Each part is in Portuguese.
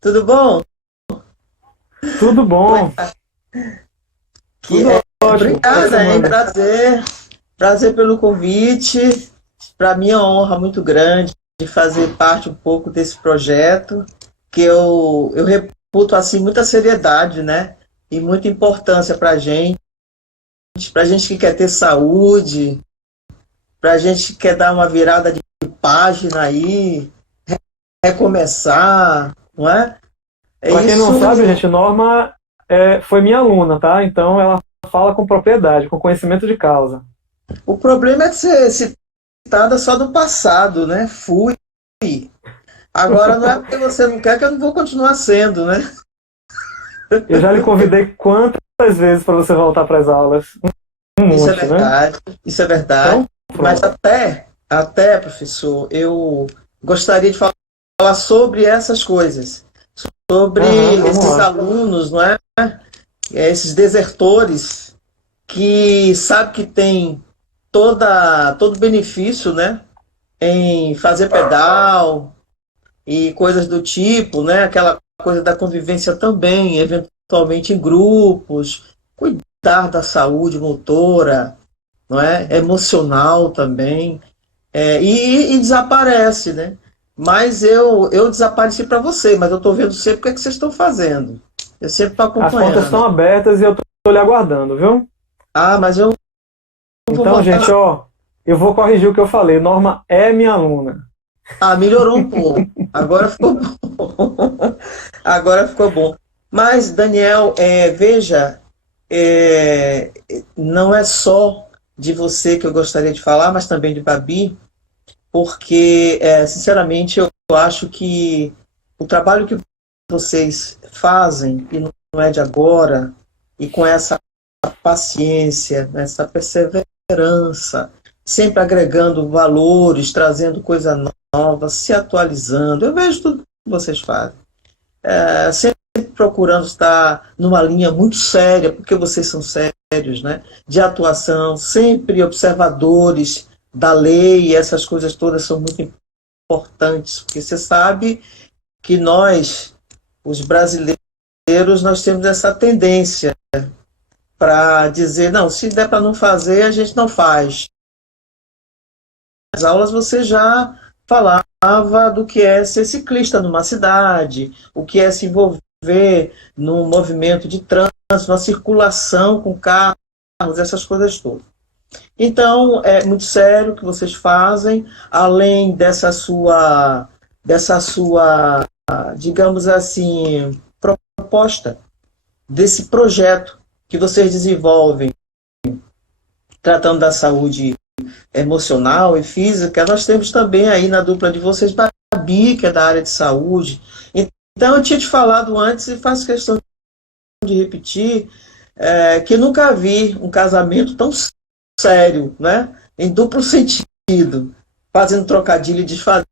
Tudo bom? Tudo bom, Que tudo é, ótimo. Essa obrigada, hein? semana. Prazer. Prazer pelo convite. Para mim é uma honra muito grande de fazer parte um pouco desse projeto, que eu reputo assim muita seriedade, né? E muita importância para gente que quer ter saúde, para gente que quer dar uma virada de página aí, recomeçar, não é? É Para quem isso. não sabe, gente, Norma foi minha aluna, tá? Então ela fala com propriedade, com conhecimento de causa. O problema é de ser citada só do passado, né? Fui. Agora não é porque você não quer que eu não vou continuar sendo, né? Eu já lhe convidei quantas vezes para você voltar para as aulas? Um Isso é monte, né? verdade, isso é verdade. Então, Mas pronto. até, professor, eu gostaria de falar sobre essas coisas, sobre Aham, vamos esses lá. alunos, não é? Esses desertores que sabe que tem todo benefício, né? Em fazer pedal e coisas do tipo, né? Aquela coisa da convivência também, eventualmente em grupos, cuidar da saúde motora, não é? Emocional também, e desaparece, né? Mas eu desapareci para você, mas eu estou vendo sempre o que, é que vocês estão fazendo. Eu sempre estou As portas acompanhando. estão abertas e eu estou lhe aguardando, viu? Ah, mas eu não vou Então, voltar. gente, ó, eu vou corrigir o que eu falei. Norma é minha aluna. Ah, melhorou um pouco. Agora ficou bom. Agora ficou bom. Mas, Daniel, veja, é, não é só de você que eu gostaria de falar, mas também de Babi, porque, sinceramente, eu acho que o trabalho que vocês fazem, e não é de agora, e com essa paciência, essa perseverança, sempre agregando valores, trazendo coisa nova, se atualizando. Eu vejo tudo que vocês fazem. Sempre procurando estar numa linha muito séria, porque vocês são sérios, né? De atuação, sempre observadores da lei, essas coisas todas são muito importantes, porque você sabe que nós, os brasileiros, nós temos essa tendência para dizer, não, se der para não fazer, a gente não faz. Nas aulas você já falava do que é ser ciclista numa cidade, o que é se envolver num movimento de trânsito, na circulação com carros, essas coisas todas. Então, é muito sério o que vocês fazem, além dessa sua, digamos assim, proposta, desse projeto que vocês desenvolvem, tratando da saúde emocional e física, nós temos também aí na dupla de vocês Babi, que é da área de saúde. Então, eu tinha te falado antes e faço questão de repetir, que nunca vi um casamento tão sério, né? Em duplo sentido, fazendo trocadilho e desfazendo.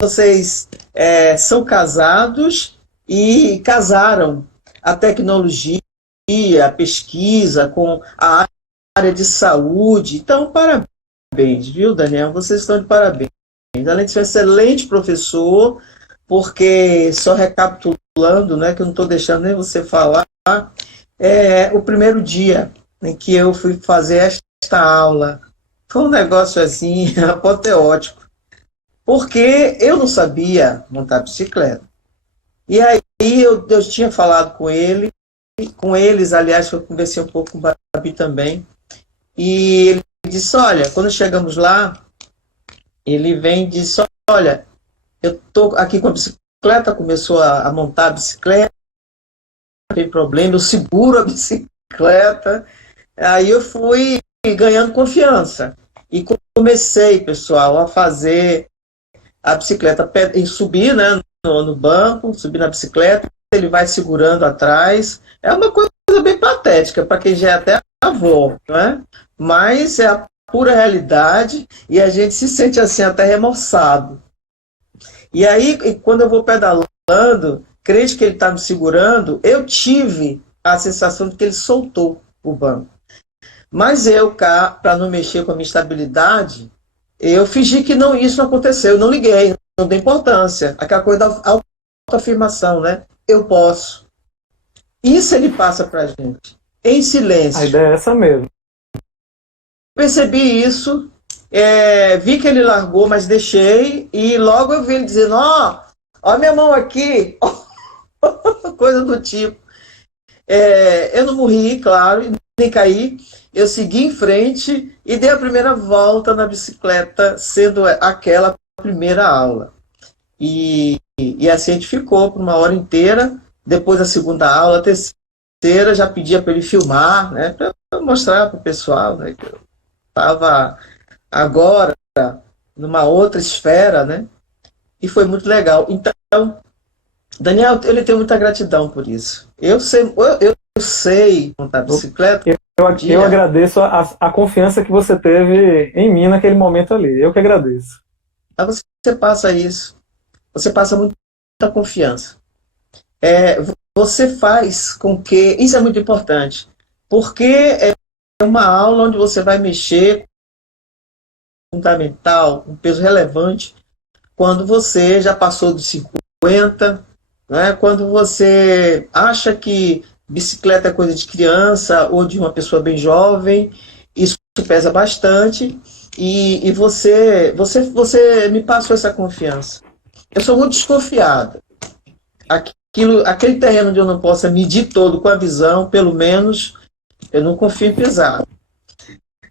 Vocês são casados e casaram a tecnologia, a pesquisa com a área de saúde. Então, parabéns, viu, Daniel? Vocês estão de parabéns. Além de ser um excelente professor, porque, só recapitulando, né, que eu não estou deixando nem você falar, o primeiro dia em que eu fui fazer esta aula foi um negócio assim, apoteótico, porque eu não sabia montar bicicleta. E aí eu tinha falado com eles, aliás, eu conversei um pouco com o Babi também, e ele disse, olha, quando chegamos lá, ele vem e disse, olha, eu estou aqui com a bicicleta, começou a montar a bicicleta, não tem problema, eu seguro a bicicleta. Aí eu fui ganhando confiança. E comecei, pessoal, a fazer a bicicleta, e subir, né, no banco, subir na bicicleta, ele vai segurando atrás. É uma coisa bem patética, para quem já é até avó, né? Mas é a pura realidade e a gente se sente assim até remoçado. E aí, quando eu vou pedalando, crente que ele está me segurando, eu tive a sensação de que ele soltou o banco. Mas eu, cá, para não mexer com a minha estabilidade, eu fingi que não, isso não aconteceu, eu não liguei, não dei importância. Aquela coisa autoafirmação, né? Eu posso. Isso ele passa pra gente, em A silêncio. ideia é essa mesmo. Percebi isso, vi que ele largou, mas deixei, e logo eu vi ele dizendo, ó minha mão aqui, coisa do tipo. Eu não morri, claro, nem caí, eu segui em frente e dei a primeira volta na bicicleta, sendo aquela primeira aula. E assim a gente ficou por uma hora inteira, depois a segunda aula, a terceira, já pedia para ele filmar, né, para mostrar para o pessoal, né, que eu estava agora numa outra esfera, né? E foi muito legal. Então, Daniel, ele tem muita gratidão por isso. Eu sei montar bicicleta. Eu agradeço a confiança que você teve em mim naquele momento ali. Eu que agradeço. Mas você passa isso. Você passa muita confiança. Você faz com que... Isso é muito importante. Porque é uma aula onde você vai mexer fundamental, um peso relevante, quando você já passou dos 50, né? Quando você acha que bicicleta é coisa de criança ou de uma pessoa bem jovem, isso pesa bastante e você me passou essa confiança. Eu sou muito desconfiada. Aquele terreno onde eu não possa medir todo com a visão, pelo menos, eu não confio em pisar.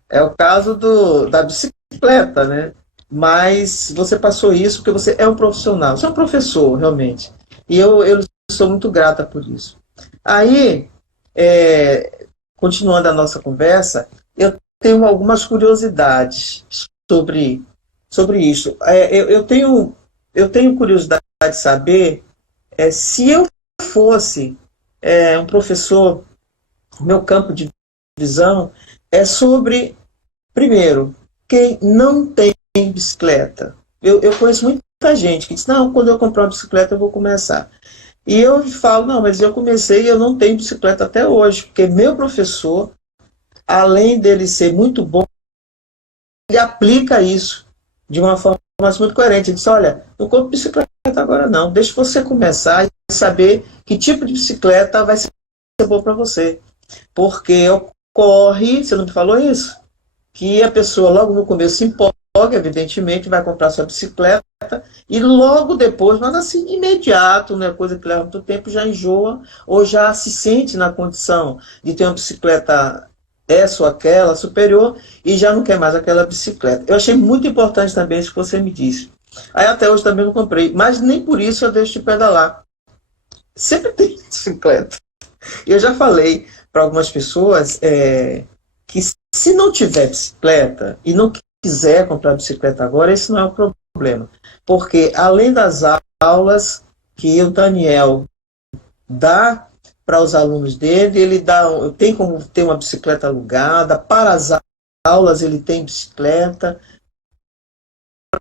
É o caso da bicicleta, né? Mas você passou isso porque você é um profissional, você é um professor, realmente. E eu sou muito grata por isso. Aí, continuando a nossa conversa, eu tenho algumas curiosidades sobre isso. Eu tenho curiosidade de saber se eu fosse um professor, meu campo de visão é sobre, primeiro, quem não tem bicicleta. Eu conheço muita gente que diz, não, quando eu comprar uma bicicleta eu vou começar. E eu falo, não, mas eu comecei e eu não tenho bicicleta até hoje, porque meu professor, além dele ser muito bom, ele aplica isso de uma forma muito coerente. Ele diz, olha, não compre bicicleta agora não, deixa você começar e saber que tipo de bicicleta vai ser bom para você. Porque ocorre, você não me falou isso? Que a pessoa logo no começo se empolga, evidentemente, vai comprar sua bicicleta e logo depois, mas assim, imediato, né, coisa que leva muito tempo, já enjoa ou já se sente na condição de ter uma bicicleta essa ou aquela, superior, e já não quer mais aquela bicicleta. Eu achei muito importante também isso que você me disse. Aí até hoje também não comprei, mas nem por isso eu deixo de pedalar. Sempre tem bicicleta. Eu já falei para algumas pessoas que se não tiver bicicleta e não quiser comprar bicicleta agora, esse não é o problema. Porque além das aulas que o Daniel dá para os alunos dele, tem como ter uma bicicleta alugada, para as aulas ele tem bicicleta.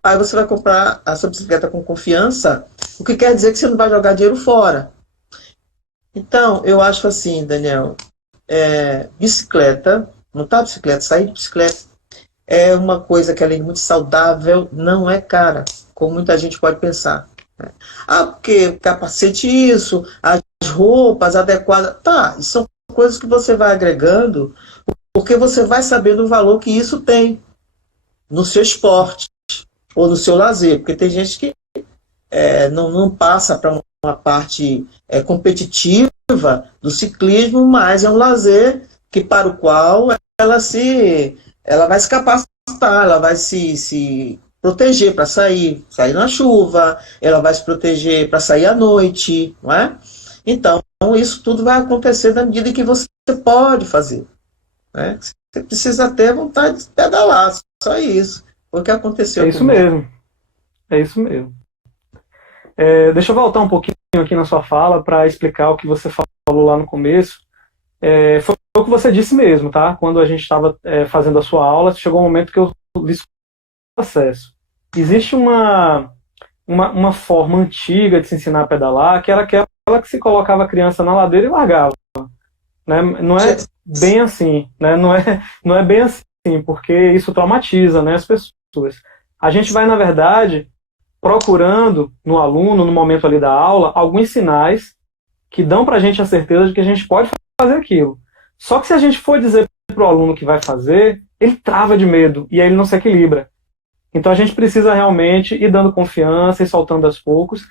Aí você vai comprar a sua bicicleta com confiança, o que quer dizer que você não vai jogar dinheiro fora. Então, eu acho assim, Daniel, bicicleta, montar bicicleta, sair de bicicleta, é uma coisa que além de muito saudável, não é cara, como muita gente pode pensar. Né? Porque capacete isso, as roupas adequadas, tá, isso são coisas que você vai agregando, porque você vai sabendo o valor que isso tem no seu esporte ou no seu lazer, porque tem gente que não passa para uma parte competitiva do ciclismo, mas é um lazer que para o qual ela vai se capacitar, ela vai se proteger para sair na chuva, ela vai se proteger para sair à noite, não é? Então, isso tudo vai acontecer na medida que você pode fazer. Né? Você precisa ter vontade de pedalar, só isso. Foi o que aconteceu É isso comigo. mesmo. É isso mesmo. Deixa eu voltar um pouquinho aqui na sua fala para explicar o que você falou lá no começo. Foi o que você disse mesmo, tá? Quando a gente estava fazendo a sua aula, chegou um momento que eu li o processo. Existe uma forma antiga de se ensinar a pedalar, que era aquela que se colocava a criança na ladeira e largava. Né? Não é bem assim, né? Não é bem assim, porque isso traumatiza, né, as pessoas. A gente vai, na verdade, procurando no aluno, no momento ali da aula, alguns sinais que dão para a gente a certeza de que a gente pode fazer aquilo. Só que se a gente for dizer para o aluno que vai fazer, ele trava de medo e aí ele não se equilibra. Então a gente precisa realmente ir dando confiança e soltando aos poucos.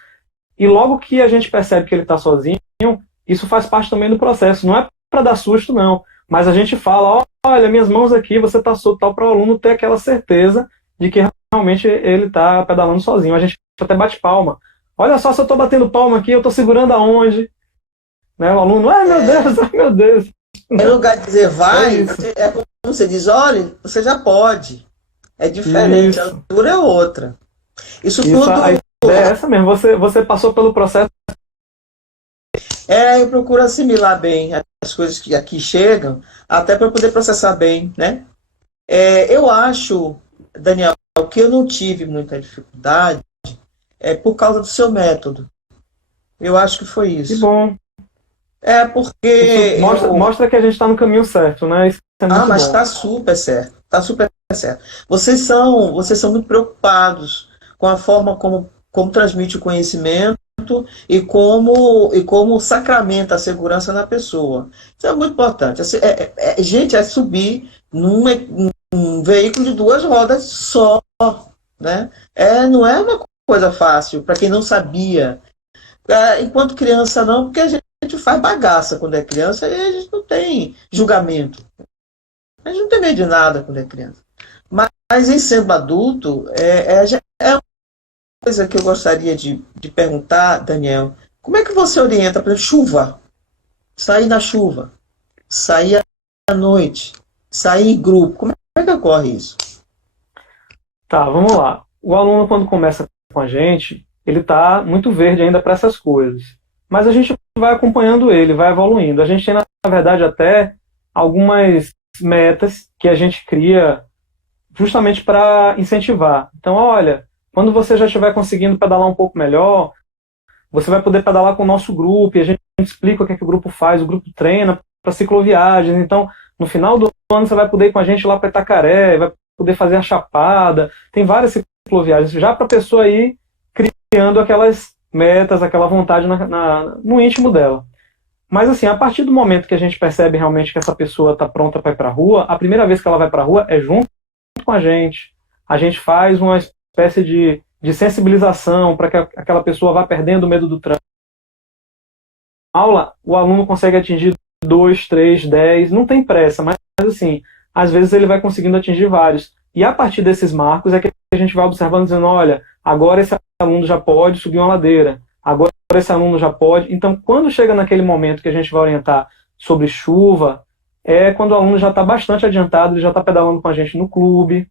E logo que a gente percebe que ele está sozinho, isso faz parte também do processo. Não é para dar susto, não. Mas a gente fala, olha, minhas mãos aqui, você está solto, tal, para o aluno ter aquela certeza de que realmente ele está pedalando sozinho. A gente até bate palma. Olha só, se eu estou batendo palma aqui, eu estou segurando aonde? Né? O aluno, ai meu Deus, ai meu Deus. Em lugar de dizer vai, isso. é como você diz, olha, você já pode. É diferente, a Isso. altura é outra. Isso Isso, tudo. a ideia é essa mesmo. Você passou pelo processo. Eu procuro assimilar bem as coisas que aqui chegam, até para poder processar bem, né? Eu acho, Daniel, que eu não tive muita dificuldade por causa do seu método. Eu acho que foi Que isso. bom. Porque Isso mostra que a gente está no caminho certo, né? Isso é muito mas bom. está super certo. Está super certo. Vocês são muito preocupados com a forma como transmite o conhecimento e como sacramenta a segurança na pessoa. Isso é muito importante. Gente, é subir num veículo de duas rodas só, né? Não é uma coisa fácil para quem não sabia. Enquanto criança não, porque a gente faz bagaça quando é criança e a gente não tem julgamento. A gente não tem medo de nada quando é criança. Mas em sendo adulto, uma coisa que eu gostaria de perguntar, Daniel. Como é que você orienta, por exemplo, chuva? Sair na chuva, sair à noite, sair em grupo. Como é que ocorre isso? Tá, vamos lá. O aluno, quando começa com a gente, ele está muito verde ainda para essas coisas. Mas a gente vai acompanhando ele, vai evoluindo. A gente tem, na verdade, até algumas metas que a gente cria justamente para incentivar. Então, olha, quando você já estiver conseguindo pedalar um pouco melhor, você vai poder pedalar com o nosso grupo, e a gente explica o que o grupo faz, o grupo treina para cicloviagens. Então, no final do ano, você vai poder ir com a gente lá para Itacaré, vai poder fazer a Chapada, tem várias cicloviagens, já para a pessoa ir criando aquelas metas, aquela vontade no íntimo dela. Mas assim, a partir do momento que a gente percebe realmente que essa pessoa está pronta para ir para a rua, a primeira vez que ela vai para a rua é junto com a gente. A gente faz uma espécie de sensibilização para que aquela pessoa vá perdendo o medo do trânsito. Na aula, o aluno consegue atingir 2, 3, 10, não tem pressa, mas assim, às vezes ele vai conseguindo atingir vários. E a partir desses marcos é que a gente vai observando, dizendo, olha, agora esse aluno já pode subir uma ladeira, agora esse aluno já pode. Então, quando chega naquele momento que a gente vai orientar sobre chuva, é quando o aluno já está bastante adiantado, ele já está pedalando com a gente no clube,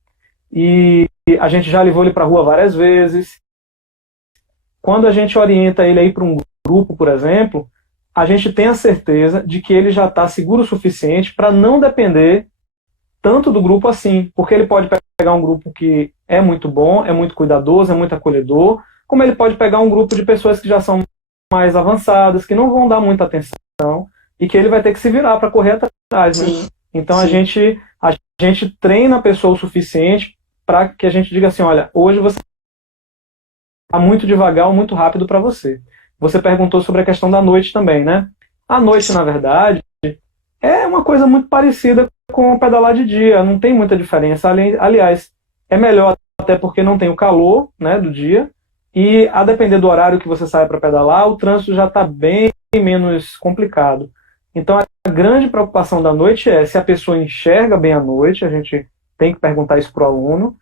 e a gente já levou ele para a rua várias vezes. Quando a gente orienta ele a ir para um grupo, por exemplo, a gente tem a certeza de que ele já está seguro o suficiente para não depender tanto do grupo assim, porque ele pode pegar um grupo que é muito bom, é muito cuidadoso, é muito acolhedor, como ele pode pegar um grupo de pessoas que já são mais avançadas, que não vão dar muita atenção, e que ele vai ter que se virar para correr atrás, né? Sim, Então sim. a gente treina a pessoa o suficiente para que a gente diga assim, olha, hoje você está muito devagar ou muito rápido para você. Você perguntou sobre a questão da noite também, né? A noite, na verdade, é uma coisa muito parecida com o pedalar de dia, não tem muita diferença. Aliás, é melhor até porque não tem o calor, né, do dia, e a depender do horário que você sai para pedalar, o trânsito já está bem menos complicado. Então a grande preocupação da noite é se a pessoa enxerga bem à noite, a gente tem que perguntar isso para o aluno,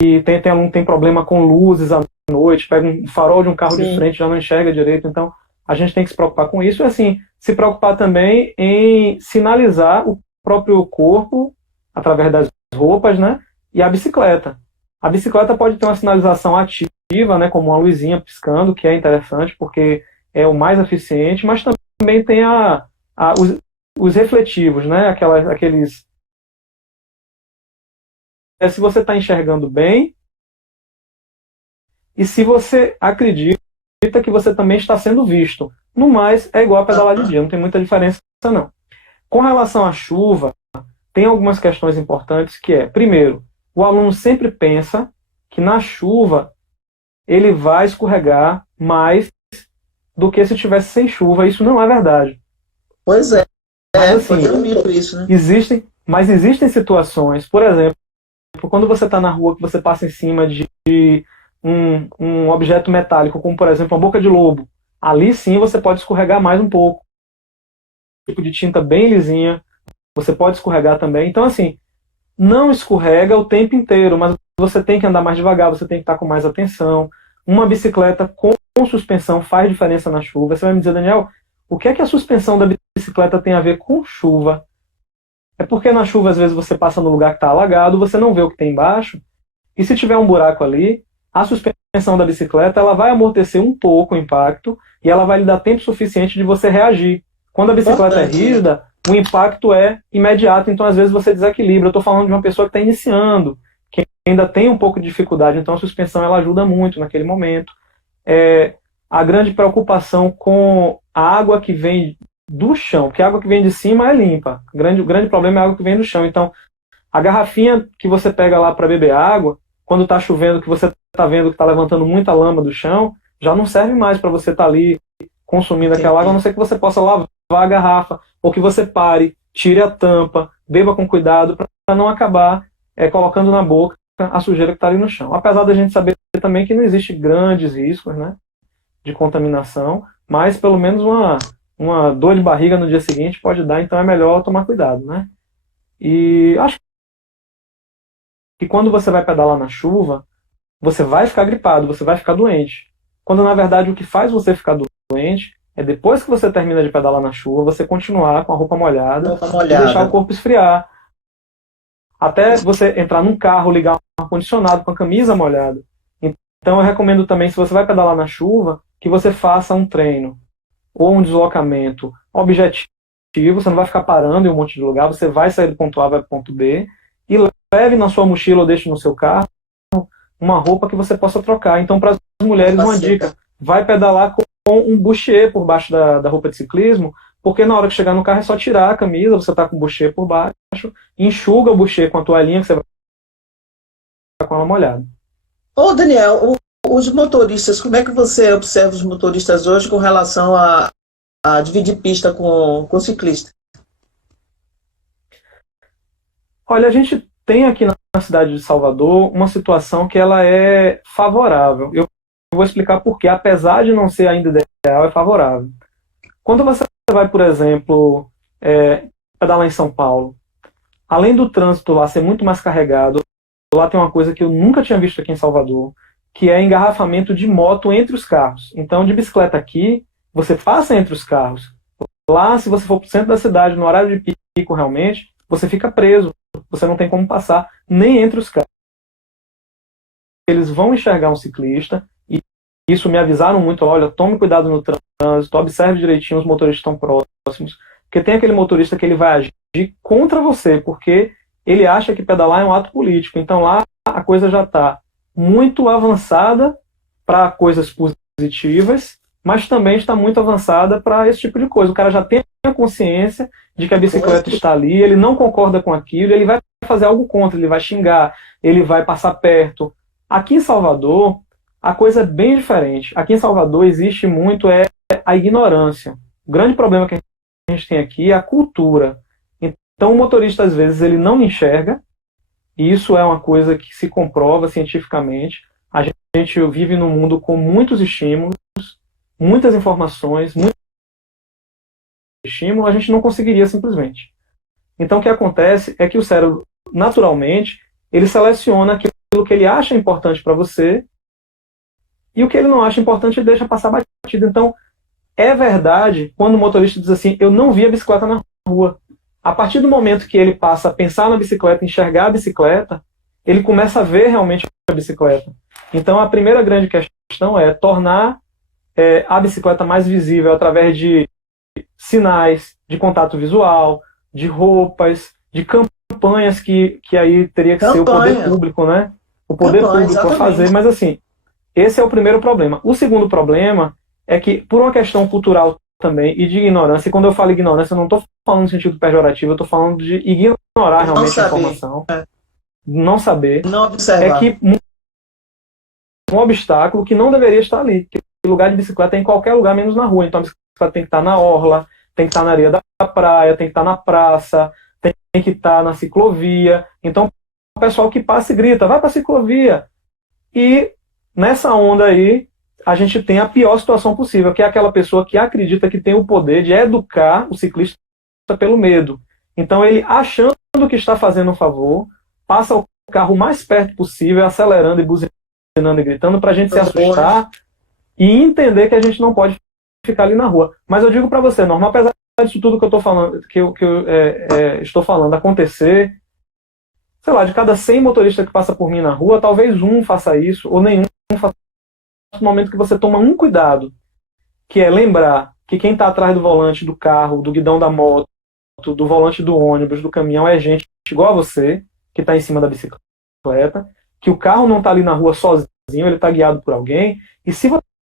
e tem aluno que tem problema com luzes à noite, pega um farol de um carro de frente, já não enxerga direito, então a gente tem que se preocupar com isso, e assim, se preocupar também em sinalizar o próprio corpo, através das roupas, né, e a bicicleta. A bicicleta pode ter uma sinalização ativa, né, como uma luzinha piscando, que é interessante, porque é o mais eficiente, mas também tem os refletivos, né, aqueles... se você está enxergando bem, e se você acredita que você também está sendo visto. No mais, é igual a pedalar de dia, não tem muita diferença não. Com relação à chuva, tem algumas questões importantes que primeiro, o aluno sempre pensa que na chuva ele vai escorregar mais do que se tivesse sem chuva. Isso não é verdade. Pois é, Mas, assim, pode ser um mito isso, né? existem situações, por exemplo, quando você está na rua, que você passa em cima de um objeto metálico, como por exemplo uma boca de lobo, ali sim você pode escorregar mais um pouco. Tipo de tinta bem lisinha, você pode escorregar também. Então, assim, não escorrega o tempo inteiro, mas você tem que andar mais devagar, você tem que estar com mais atenção. Uma bicicleta com suspensão faz diferença na chuva. Você vai me dizer, Daniel, o que é que a suspensão da bicicleta tem a ver com chuva? É porque na chuva, às vezes, você passa no lugar que está alagado, você não vê o que tem embaixo, e se tiver um buraco ali, a suspensão da bicicleta ela vai amortecer um pouco o impacto e ela vai lhe dar tempo suficiente de você reagir. Quando a bicicleta é rígida, o impacto é imediato, então às vezes você desequilibra. Eu estou falando de uma pessoa que está iniciando, que ainda tem um pouco de dificuldade, então a suspensão ela ajuda muito naquele momento. A grande preocupação com a água que vem do chão, porque a água que vem de cima é limpa. O grande problema é a água que vem do chão. Então, a garrafinha que você pega lá para beber água, quando está chovendo, que você está vendo que está levantando muita lama do chão, já não serve mais para você estar ali consumindo aquela água, a não ser que você possa lavar a garrafa, ou que você pare, tire a tampa, beba com cuidado, para não acabar colocando na boca a sujeira que está ali no chão. Apesar da gente saber também que não existe grandes riscos, né, de contaminação, mas pelo menos uma dor de barriga no dia seguinte pode dar, então é melhor tomar cuidado, né? E acho que quando você vai pedalar na chuva, você vai ficar gripado, você vai ficar doente. Quando na verdade o que faz você ficar doente é depois que você termina de pedalar na chuva, você continuar com a roupa molhada e deixar o corpo esfriar. Até você entrar num carro, ligar um ar-condicionado com a camisa molhada. Então eu recomendo também, se você vai pedalar na chuva, que você faça um treino ou um deslocamento objetivo. Você não vai ficar parando em um monte de lugar, você vai sair do ponto A, vai para o ponto B, e leve na sua mochila ou deixe no seu carro uma roupa que você possa trocar. Então, para as mulheres, uma dica: vai pedalar com um bustier por baixo da roupa de ciclismo, porque na hora que chegar no carro é só tirar a camisa, você está com o bustier por baixo, enxuga o bustier com a toalhinha que você vai com ela molhada. Ô, Daniel, os motoristas, como é que você observa os motoristas hoje com relação a dividir pista com ciclista? Olha, a gente tem aqui na cidade de Salvador uma situação que ela é favorável. Eu vou explicar por quê. Apesar de não ser ainda ideal, é favorável. Quando você vai, por exemplo, pedalar em São Paulo, além do trânsito lá ser muito mais carregado, lá tem uma coisa que eu nunca tinha visto aqui em Salvador, que é engarrafamento de moto entre os carros. Então, de bicicleta aqui, você passa entre os carros. Lá, se você for para o centro da cidade, no horário de pico realmente, você fica preso. Você não tem como passar nem entre os carros. Eles vão enxergar um ciclista, e isso me avisaram muito: olha, tome cuidado no trânsito, observe direitinho os motoristas que estão próximos, porque tem aquele motorista que ele vai agir contra você, porque ele acha que pedalar é um ato político. Então lá a coisa já está muito avançada para coisas positivas, mas também está muito avançada para esse tipo de coisa. O cara já tem a consciência de que a bicicleta está ali, ele não concorda com aquilo, ele vai fazer algo contra, ele vai xingar, ele vai passar perto. Aqui em Salvador, a coisa é bem diferente. Aqui em Salvador existe muito a ignorância. O grande problema que a gente tem aqui é a cultura. Então o motorista, às vezes, ele não enxerga, e isso é uma coisa que se comprova cientificamente. A gente vive num mundo com muitos estímulos, muitas informações, muito estímulo, a gente não conseguiria simplesmente. Então o que acontece é que o cérebro, naturalmente, ele seleciona aquilo que ele acha importante para você, e o que ele não acha importante ele deixa passar batido. Então, é verdade quando o motorista diz assim: eu não vi a bicicleta na rua. A partir do momento que ele passa a pensar na bicicleta, enxergar a bicicleta, ele começa a ver realmente a bicicleta. Então, a primeira grande questão é tornar a bicicleta mais visível através de sinais, de contato visual, de roupas, de campanhas que aí teria que ser o poder público, né? O poder público a fazer, mas assim, esse é o primeiro problema. O segundo problema é que, por uma questão cultural também, e de ignorância, e quando eu falo ignorância, eu não estou falando no sentido pejorativo, eu estou falando de ignorar realmente a informação, não saber, não observar. É que um obstáculo que não deveria estar ali. Porque lugar de bicicleta é em qualquer lugar, menos na rua. Então a bicicleta tem que estar na orla, tem que estar na areia da praia, tem que estar na praça, tem que estar na ciclovia. Então o pessoal que passa e grita, vai para a ciclovia. E nessa onda aí, a gente tem a pior situação possível, que é aquela pessoa que acredita que tem o poder de educar o ciclista pelo medo. Então ele, achando que está fazendo um favor, passa o carro mais perto possível, acelerando e buzinando e gritando, para a gente se assustar e entender que a gente não pode ficar ali na rua. Mas eu digo para você, Norma, apesar disso tudo que eu estou falando, estou falando acontecer, sei lá, de cada 100 motoristas que passa por mim na rua, talvez um faça isso, ou nenhum faça isso, no momento que você toma um cuidado, que é lembrar que quem está atrás do volante do carro, do guidão da moto, do volante do ônibus, do caminhão, é gente igual a você, que está em cima da bicicleta, que o carro não está ali na rua sozinho, ele está guiado por alguém, e se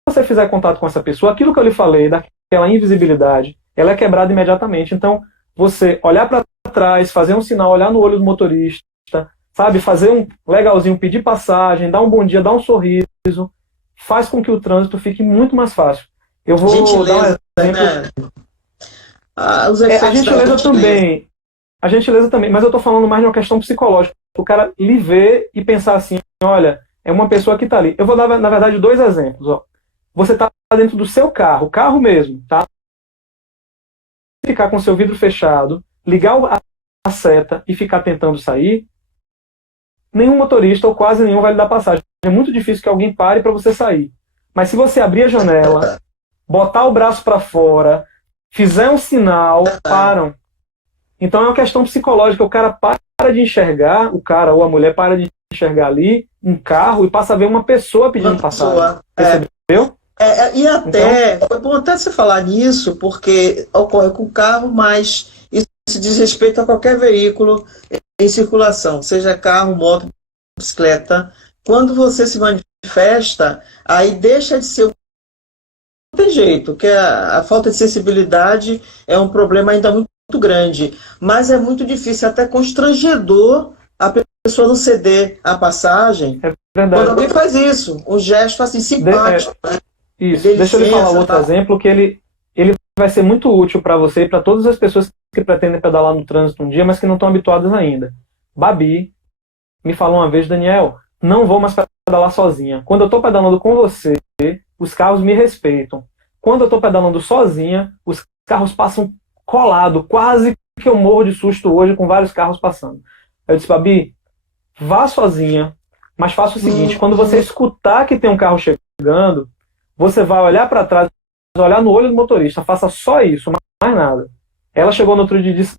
você fizer contato com essa pessoa, aquilo que eu lhe falei, daquela invisibilidade, ela é quebrada imediatamente. Então, você olhar para trás, fazer um sinal, olhar no olho do motorista, sabe, fazer um legalzinho, pedir passagem, dar um bom dia, dar um sorriso, faz com que o trânsito fique muito mais fácil. Eu vou Gentileza, dar um exemplo. né? Os efeitos A gentileza também. A gentileza também, mas eu estou falando mais de uma questão psicológica. O cara lhe ver e pensar assim, olha, é uma pessoa que está ali. Eu vou dar, na verdade, 2 exemplos. Ó. Você está dentro do seu carro mesmo, tá? Ficar com seu vidro fechado, ligar a seta e ficar tentando sair, nenhum motorista ou quase nenhum vai lhe dar passagem. É muito difícil que alguém pare para você sair. Mas se você abrir a janela, botar o braço para fora, fizer um sinal, param. Então é uma questão psicológica. O cara para de enxergar, o cara ou a mulher para de enxergar ali um carro e passa a ver uma pessoa pedindo passagem. Percebeu? E até, então, foi bom até você falar nisso, porque ocorre com o carro, mas isso diz respeito a qualquer veículo em circulação, seja carro, moto, bicicleta. Quando você se manifesta, aí deixa de ser o não tem jeito, que a falta de sensibilidade é um problema ainda muito grande, mas é muito difícil, até constrangedor a pessoa não ceder a passagem. É verdade. Quando alguém faz isso, um gesto assim simpático, né? Isso. Deixa eu lhe falar outro exemplo que ele vai ser muito útil para você e para todas as pessoas que pretendem pedalar no trânsito um dia, mas que não estão habituadas ainda. Babi me falou uma vez, Daniel, não vou mais pedalar sozinha. Quando eu estou pedalando com você, os carros me respeitam. Quando eu estou pedalando sozinha, os carros passam colado, quase que eu morro de susto hoje com vários carros passando. Eu disse, Babi, vá sozinha, mas faça o seguinte, quando você escutar que tem um carro chegando, você vai olhar para trás, olhar no olho do motorista, faça só isso, mais nada. Ela chegou no outro dia e disse,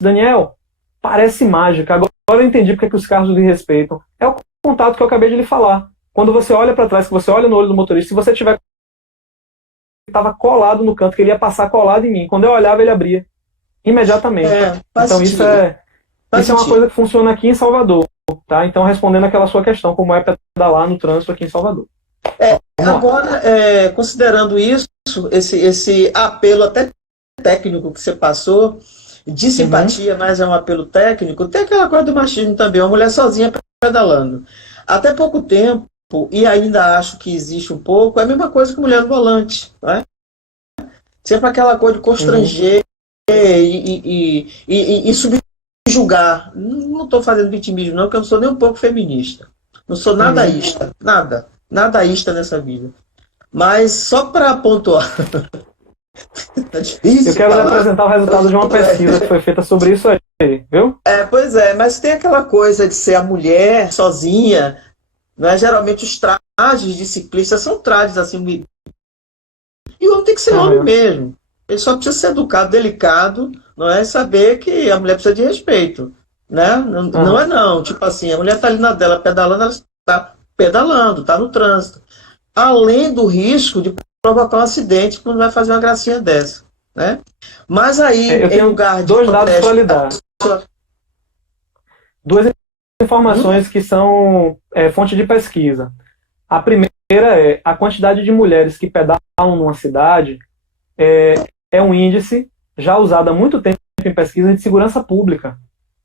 Daniel, parece mágica, agora eu entendi porque que os carros lhe respeitam. É o contato que eu acabei de lhe falar. Quando você olha para trás, que você olha no olho do motorista, se você tiver estava colado no canto, que ele ia passar colado em mim. Quando eu olhava, ele abria. Imediatamente. Então isso é uma coisa que funciona aqui em Salvador. Tá? Então, respondendo aquela sua questão, como é pedalar no trânsito aqui em Salvador. Agora, considerando isso, esse apelo até técnico que você passou, de simpatia, mas é um apelo técnico, tem aquela coisa do machismo também, uma mulher sozinha pedalando. Até pouco tempo, e ainda acho que existe um pouco, é a mesma coisa que mulher no volante. Né? Sempre aquela coisa de constranger e subjugar. Não estou fazendo vitimismo, não, porque eu não sou nem um pouco feminista. Não sou nadaísta, nadaísta nessa vida. Mas só para pontuar. Tá difícil. Eu quero lhe apresentar o resultado de uma pesquisa que foi feita sobre isso aí, viu? Pois é, mas tem aquela coisa de ser a mulher sozinha. Né? Geralmente os trajes de ciclista são trajes assim. E o homem tem que ser homem mesmo. Ele só precisa ser educado, delicado, não é? Saber que a mulher precisa de respeito. Né? Não é não. Tipo assim, a mulher está ali na dela pedalando, ela está pedalando, está no trânsito. Além do risco de provocar um acidente quando vai fazer uma gracinha dessa. Né? Mas aí, em lugar de 2 dados para lhe dar. 2 informações que são fonte de pesquisa. A primeira é a quantidade de mulheres que pedalam numa cidade é um índice já usado há muito tempo em pesquisa de segurança pública.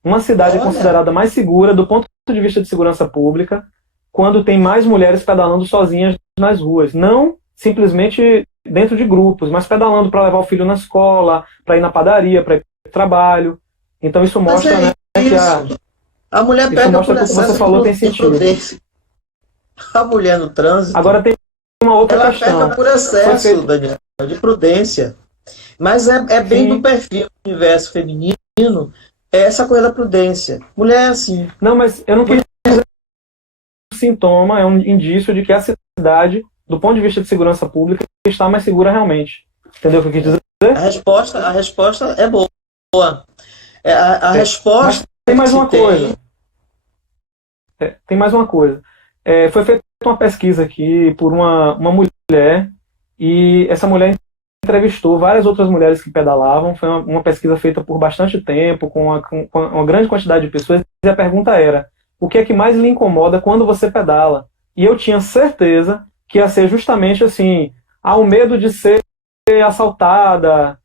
Uma cidade é considerada mais segura do ponto de vista de segurança pública quando tem mais mulheres pedalando sozinhas nas ruas. Não simplesmente dentro de grupos, mas pedalando para levar o filho na escola, para ir na padaria, para ir para o trabalho. Então isso Mas mostra, é né, que a mulher isso pega mostra por que o que você excesso falou tem de sentido. prudência. A mulher no trânsito, Agora tem uma outra ela questão. pega por excesso, Daniel, de prudência. Mas é bem do Sim. perfil do universo feminino, é essa coisa da prudência. Mulher é assim. Não, mas eu não quis dizer que sintoma, é um indício de que a cidade, do ponto de vista de segurança pública, está mais segura realmente. Entendeu o que eu quis dizer? A resposta é boa. A resposta Mas tem mais que uma se coisa. Tem mais uma coisa. Foi feita uma pesquisa aqui por uma mulher, e essa mulher entrevistou várias outras mulheres que pedalavam. Foi uma pesquisa feita por bastante tempo, com uma grande quantidade de pessoas, e a pergunta era: o que é que mais lhe incomoda quando você pedala? E eu tinha certeza que ia ser justamente assim, o medo de ser assaltada,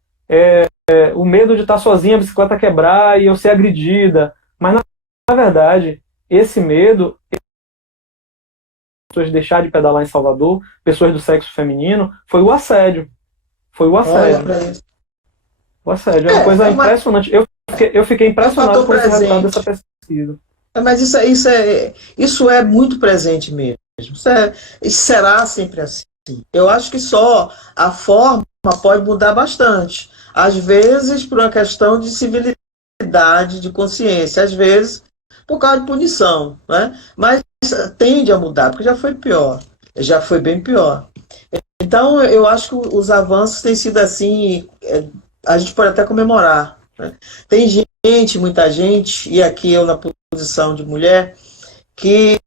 o medo de estar sozinha, a bicicleta quebrar e eu ser agredida. Mas na verdade, esse medo, pessoas deixar de pedalar em Salvador, pessoas do sexo feminino, foi o assédio. Foi o assédio. O assédio é uma coisa impressionante. Eu fiquei impressionado com esse resultado dessa pesquisa. Mas isso é muito presente mesmo. Isso será sempre assim. Eu acho que só a forma pode mudar bastante. Às vezes por uma questão de civilidade, de consciência. Às vezes por causa de punição, né? Mas tende a mudar, porque já foi pior. Já foi bem pior. Então, eu acho que os avanços têm sido assim, a gente pode até comemorar, né? Tem gente, muita gente, e aqui eu na posição de mulher, que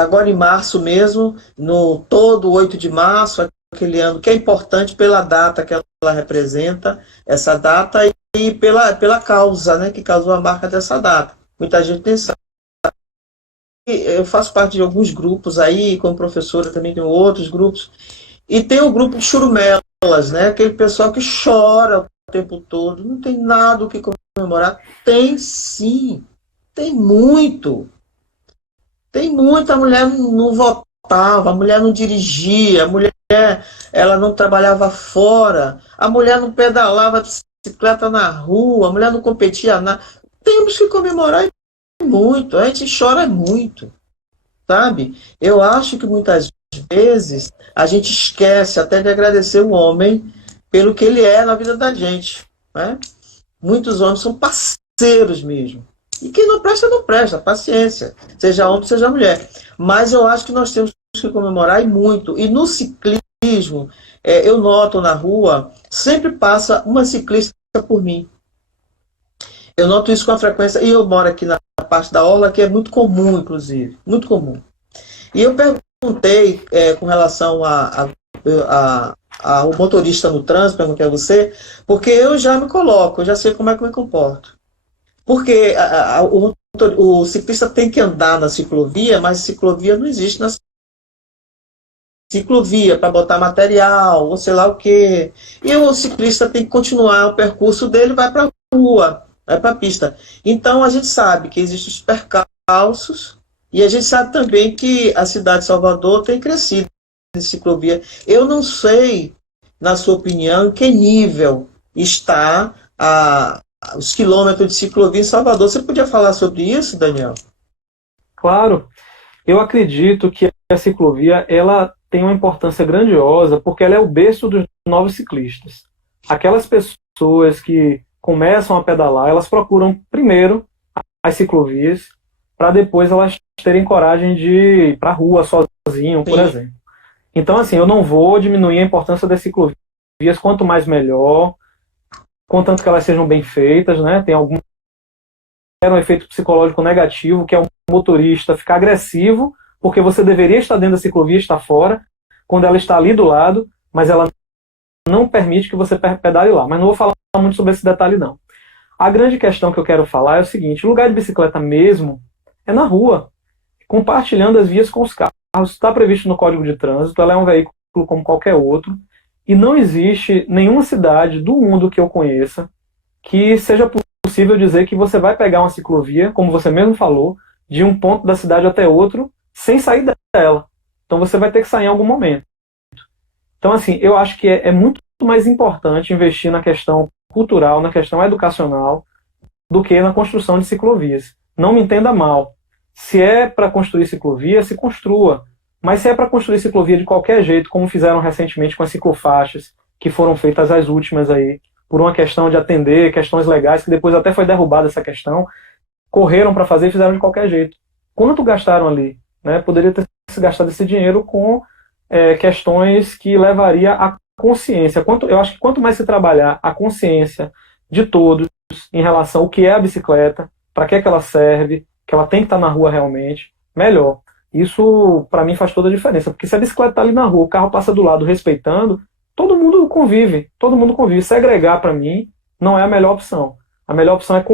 agora em março mesmo, no todo 8 de março, aquele ano que é importante pela data que ela representa, essa data, e pela causa, né, que causou a marca dessa data. Muita gente nem sabe. Eu faço parte de alguns grupos aí, como professora também tenho outros grupos, e tem o grupo de churumelas, né? Aquele pessoal que chora o tempo todo, não tem nada o que comemorar. Tem sim, tem muito. Tem muita mulher não votava, a mulher não dirigia, a mulher ela não trabalhava fora, a mulher não pedalava bicicleta na rua, a mulher não competia nada. Temos que comemorar muito, a gente chora muito, sabe? Eu acho que muitas vezes a gente esquece até de agradecer o homem pelo que ele é na vida da gente, né? Muitos homens são parceiros mesmo. E quem não presta, não presta, paciência. Seja homem, seja mulher. Mas eu acho que nós temos que comemorar e muito. E no ciclismo, eu noto na rua, sempre passa uma ciclista por mim. Eu noto isso com a frequência. E eu moro aqui na parte da orla, que é muito comum, inclusive. Muito comum. E eu perguntei com relação ao motorista no trânsito, perguntei a você, porque eu já me coloco, eu já sei como é que eu me comporto. Porque o ciclista tem que andar na ciclovia, mas ciclovia não existe na ciclovia para botar material, ou sei lá o quê. E o ciclista tem que continuar o percurso dele, vai para a rua, vai para a pista. Então a gente sabe que existem os percalços, e a gente sabe também que a cidade de Salvador tem crescido em ciclovia. Eu não sei, na sua opinião, em que nível está os quilômetros de ciclovia em Salvador. Você podia falar sobre isso, Daniel? Claro. Eu acredito que a ciclovia ela tem uma importância grandiosa porque ela é o berço dos novos ciclistas. Aquelas pessoas que começam a pedalar, elas procuram primeiro as ciclovias para depois elas terem coragem de ir para a rua sozinho, por exemplo. Então, assim, eu não vou diminuir a importância das ciclovias, quanto mais melhor, contanto que elas sejam bem feitas, né? Tem algum efeito psicológico negativo, que é o motorista ficar agressivo, porque você deveria estar dentro da ciclovia, estar fora, quando ela está ali do lado, mas ela não permite que você pedale lá. Mas não vou falar muito sobre esse detalhe, não. A grande questão que eu quero falar é o seguinte: o lugar de bicicleta mesmo é na rua, compartilhando as vias com os carros. Está previsto no Código de Trânsito, ela é um veículo como qualquer outro, e não existe nenhuma cidade do mundo que eu conheça que seja possível dizer que você vai pegar uma ciclovia, como você mesmo falou, de um ponto da cidade até outro, sem sair dela. Então você vai ter que sair em algum momento. Então, assim, eu acho que é muito mais importante investir na questão cultural, na questão educacional, do que na construção de ciclovias. Não me entenda mal. Se é para construir ciclovia, se construa. Mas se é para construir ciclovia de qualquer jeito, como fizeram recentemente com as ciclofaixas, que foram feitas as últimas aí, por uma questão de atender questões legais, que depois até foi derrubada essa questão, correram para fazer e fizeram de qualquer jeito. Quanto gastaram ali? Né? Poderia ter se gastado esse dinheiro com questões que levaria à consciência. Eu acho que quanto mais se trabalhar a consciência de todos em relação ao que é a bicicleta, para que ela serve, que ela tem que estar na rua realmente, melhor. Isso, para mim, faz toda a diferença. Porque se a bicicleta está ali na rua, o carro passa do lado respeitando, todo mundo convive. Todo mundo convive. Segregar, para mim, não é a melhor opção. A melhor opção é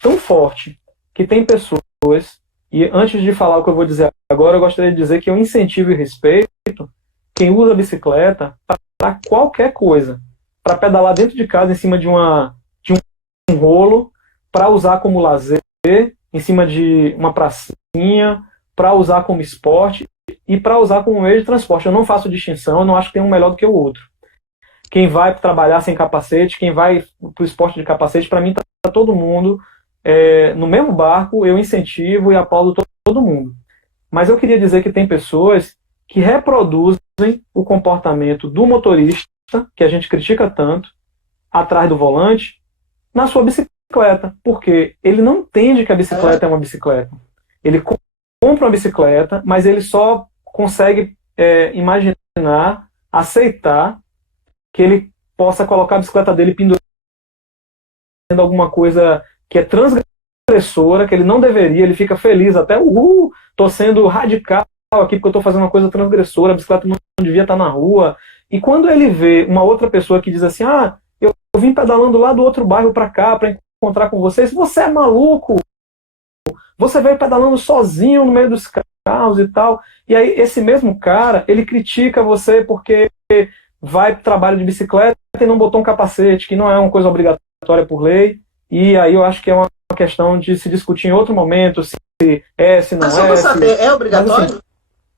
tão forte que tem pessoas, e antes de falar o que eu vou dizer agora, eu gostaria de dizer que eu incentivo e respeito quem usa a bicicleta para qualquer coisa. Para pedalar dentro de casa, em cima de um rolo, para usar como lazer, em cima de uma pracinha, para usar como esporte e para usar como meio de transporte. Eu não faço distinção, eu não acho que tem um melhor do que o outro. Quem vai trabalhar sem capacete, quem vai para o esporte de capacete, para mim está todo mundo no mesmo barco, eu incentivo e aplaudo todo mundo. Mas eu queria dizer que tem pessoas que reproduzem o comportamento do motorista, que a gente critica tanto, atrás do volante, na sua bicicleta. Porque ele não entende que a bicicleta é uma bicicleta. Ele compra uma bicicleta, mas ele só consegue imaginar, aceitar que ele possa colocar a bicicleta dele pendurando alguma coisa que é transgressora, que ele não deveria, ele fica feliz até, tô sendo radical aqui porque eu tô fazendo uma coisa transgressora, a bicicleta não devia estar na rua. E quando ele vê uma outra pessoa que diz assim, eu vim pedalando lá do outro bairro para cá para encontrar com vocês, você é maluco, você veio pedalando sozinho no meio dos carros e tal. E aí esse mesmo cara, ele critica você porque vai para o trabalho de bicicleta e não botou um capacete, que não é uma coisa obrigatória por lei. E aí eu acho que é uma questão de se discutir em outro momento, se se não é. Só para saber, é obrigatório? Mas, assim,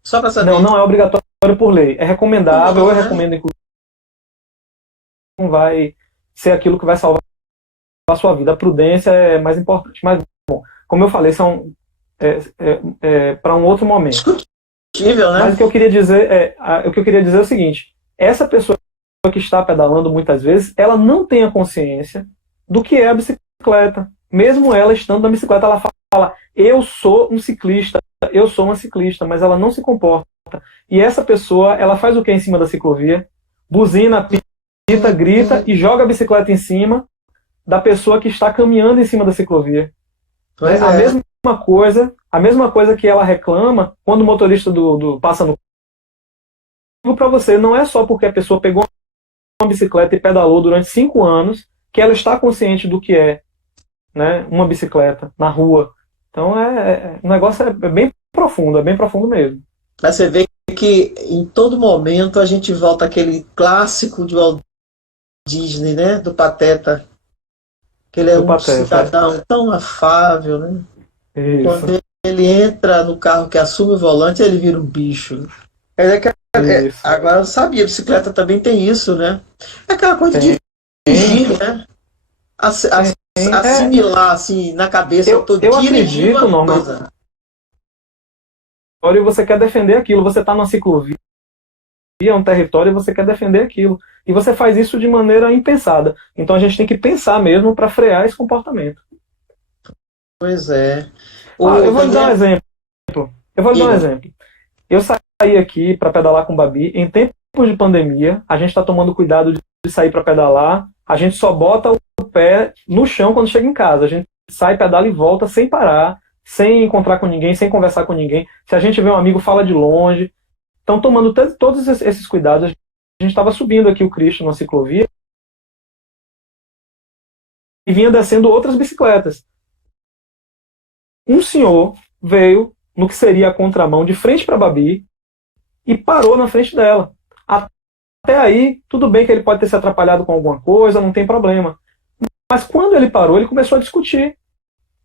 só para saber. Não é obrigatório por lei. É recomendável, eu recomendo, inclusive, não vai ser aquilo que vai salvar a sua vida. A prudência é mais importante. Mas, bom, como eu falei, são para um outro momento. Discutível, né? Mas o que eu queria dizer é o seguinte: essa pessoa que está pedalando muitas vezes, ela não tem a consciência do que é a bicicleta. Mesmo ela estando na bicicleta, ela fala, eu sou um ciclista, eu sou uma ciclista, mas ela não se comporta. E essa pessoa, ela faz o que em cima da ciclovia? Buzina, pita, grita e joga a bicicleta em cima da pessoa que está caminhando em cima da ciclovia. A mesma coisa que ela reclama quando o motorista passa no... Para você, não é só porque a pessoa pegou uma bicicleta e pedalou durante 5 anos que ela está consciente do que é, né, uma bicicleta na rua. Então o negócio é bem profundo mesmo. Mas você vê que em todo momento a gente volta àquele clássico de Walt Disney, né, do Pateta, que ele é um cidadão tão afável, né? Isso. Quando ele entra no carro que assume o volante, ele vira um bicho. Agora eu sabia, a bicicleta também tem isso, né? É aquela coisa de dirigir, né? Assimilar assim na cabeça. Eu acredito, Norma. E você quer defender aquilo, você está numa ciclovia, um território, e você quer defender aquilo. E você faz isso de maneira impensada. Então a gente tem que pensar mesmo para frear esse comportamento. Pois é. Eu vou lhe dar um exemplo. Eu saí aqui para pedalar com o Babi em tempos de pandemia. A gente está tomando cuidado de sair para pedalar. A gente só bota o pé no chão quando chega em casa. A gente sai, pedala e volta sem parar, sem encontrar com ninguém, sem conversar com ninguém. Se a gente vê um amigo, fala de longe. Então, tomando todos esses cuidados, a gente estava subindo aqui o Cristo na ciclovia e vinha descendo outras bicicletas. Um senhor veio no que seria a contramão de frente para a Babi e parou na frente dela. Até aí, tudo bem que ele pode ter se atrapalhado com alguma coisa, não tem problema. Mas quando ele parou, ele começou a discutir.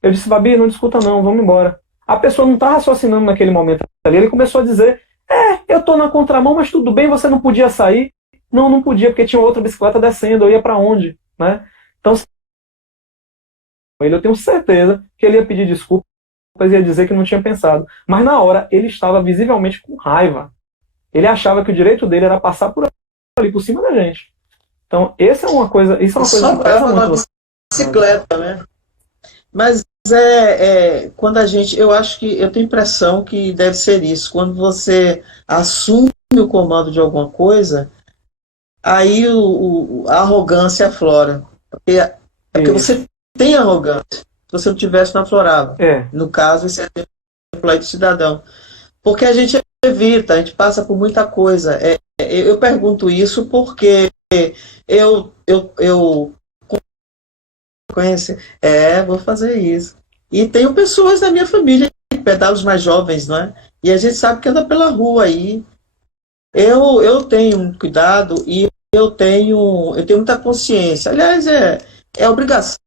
Eu disse, Babi, não discuta não, vamos embora. A pessoa não está raciocinando naquele momento ali, ele começou a dizer, eu estou na contramão, mas tudo bem, você não podia sair? Não, não podia, porque tinha outra bicicleta descendo, eu ia para onde? Né? Então, eu tenho certeza que ele ia pedir desculpas e ia dizer que não tinha pensado. Mas na hora, ele estava visivelmente com raiva. Ele achava que o direito dele era passar por ali, por cima da gente. Então, isso é uma coisa que pesa muito na bicicleta, né? Mas quando a gente, eu acho que, eu tenho a impressão que deve ser isso. Quando você assume o comando de alguma coisa, aí a arrogância aflora. Porque você tem arrogância. Se você não tivesse, não aflorava. No caso, esse exemplo aí do cidadão. Porque a gente evita, a gente passa por muita coisa. Eu pergunto isso porque eu conheço. Vou fazer isso. E tenho pessoas da minha família, pedalos mais jovens, não é? E a gente sabe que anda pela rua aí. Eu tenho um cuidado e eu tenho muita consciência. Aliás, é obrigação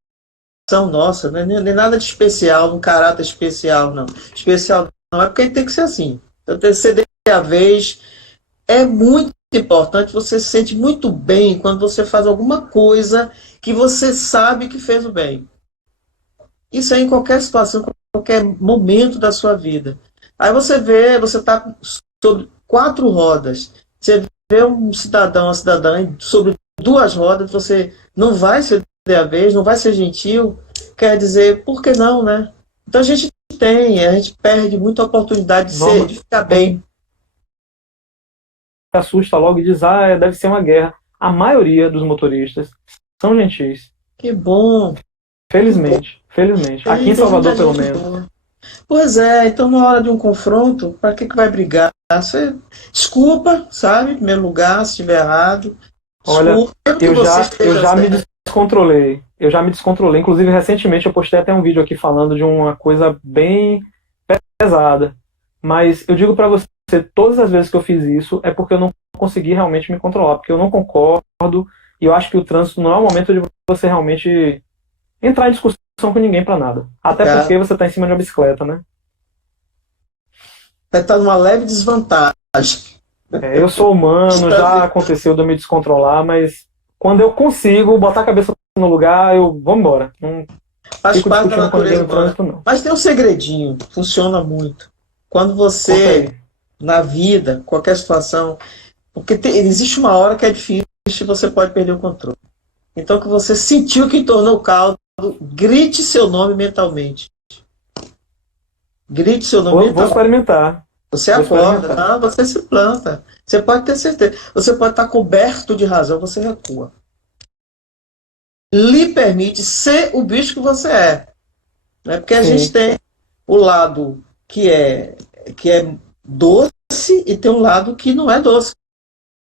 nossa, não é nem nada de especial, um caráter especial, não. Especial não é porque tem que ser assim. Então, ceder a vez é muito importante, você se sente muito bem quando você faz alguma coisa que você sabe que fez o bem. Isso é em qualquer situação, em qualquer momento da sua vida. Aí você vê, você está sobre 4 rodas, você vê um cidadão, uma cidadã sobre 2 rodas, você não vai ceder a vez, não vai ser gentil, quer dizer, por que não, né? Então a gente perde muita oportunidade de ficar bem. Assusta logo e diz, deve ser uma guerra. A maioria dos motoristas são gentis. Que bom. Felizmente. Aqui em Salvador, pelo menos. Boa. Pois é, então na hora de um confronto, para que vai brigar? Você desculpa, sabe? Em primeiro lugar, se estiver errado. Olha, eu já me descontrolei. Eu já me descontrolei. Inclusive, recentemente eu postei até um vídeo aqui falando de uma coisa bem pesada. Mas eu digo para você, todas as vezes que eu fiz isso é porque eu não consegui realmente me controlar, porque eu não concordo, e eu acho que o trânsito não é o momento de você realmente entrar em discussão com ninguém para nada. Até porque você está em cima de uma bicicleta, né? Vai estar numa leve desvantagem. Eu sou humano, já aconteceu de eu me descontrolar, mas quando eu consigo botar a cabeça no lugar, eu vou embora. Não faz parte da natureza no trânsito, não. Mas tem um segredinho, funciona muito. Quando você, na vida, qualquer situação, porque existe uma hora que é difícil e você pode perder o controle. Então, que você sentiu que entornou o caldo, grite seu nome mentalmente. Grite seu nome mentalmente. Vou experimentar. Você acorda, você se planta. Você pode ter certeza. Você pode estar coberto de razão, você recua. Lhe permite ser o bicho que você é. Né? Porque a gente tem o lado que é doce e tem um lado que não é doce,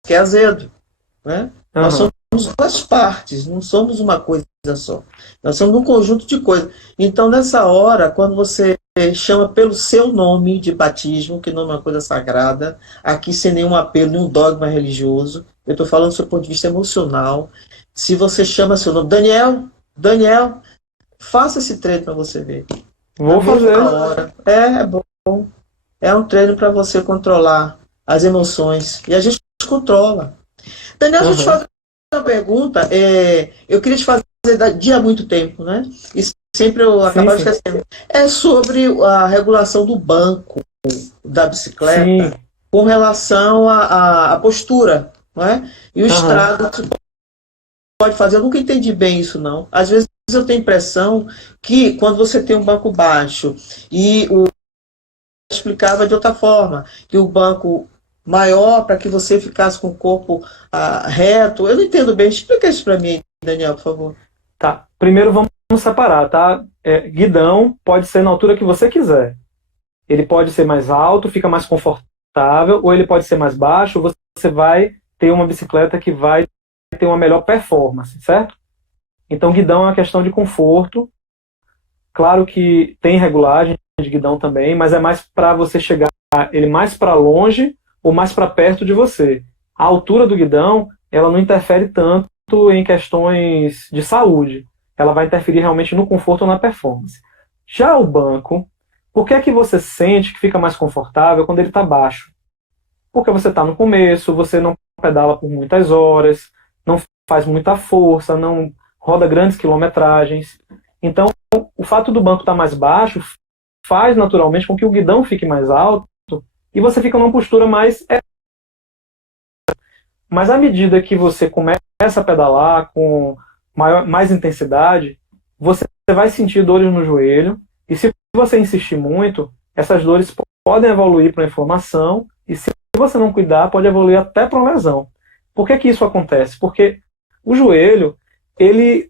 que é azedo. Né? Nós somos 2 partes, não somos uma coisa só. Nós somos um conjunto de coisas. Então, nessa hora, quando você chama pelo seu nome de batismo, que não é uma coisa sagrada, aqui sem nenhum apelo, nenhum dogma religioso, eu estou falando do seu ponto de vista emocional. Se você chama seu nome, Daniel, faça esse treino para você ver. Vou fazer. É bom. É um treino para você controlar as emoções. E a gente controla. Daniel, deixa eu te fazer uma pergunta. Eu queria te fazer há muito tempo, né? E sempre eu acabava esquecendo. É sobre a regulação do banco da bicicleta com relação à postura, não é? E o estrago que pode fazer. Eu nunca entendi bem isso, não. Às vezes eu tenho a impressão que quando você tem um banco baixo e explicava de outra forma, que o banco maior para que você ficasse com o corpo reto. Eu não entendo bem. Explica isso para mim, Daniel, por favor. Tá. Primeiro vamos separar, tá? Guidão pode ser na altura que você quiser. Ele pode ser mais alto, fica mais confortável, ou ele pode ser mais baixo, você vai ter uma bicicleta que vai ter uma melhor performance, certo? Então, guidão é uma questão de conforto. Claro que tem regulagem de guidão também, mas é mais para você chegar ele mais para longe ou mais para perto de você. A altura do guidão, ela não interfere tanto em questões de saúde. Ela vai interferir realmente no conforto ou na performance. Já o banco, Por que é que você sente que fica mais confortável quando ele está baixo? Porque você está no começo, você não pedala por muitas horas, não faz muita força, não roda grandes quilometragens. Então, o fato do banco estar mais baixo faz naturalmente com que o guidão fique mais alto e você fica numa postura mais... Mas à medida que você começa a pedalar com mais intensidade, você vai sentir dores no joelho, e se você insistir muito, essas dores podem evoluir para inflamação, e se você não cuidar, pode evoluir até para uma lesão. Por que que isso acontece? Porque o joelho, ele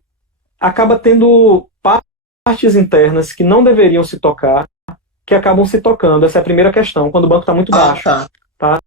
acaba tendo partes internas que não deveriam se tocar, que acabam se tocando. Essa é a primeira questão, quando o banco está muito baixo. Tá?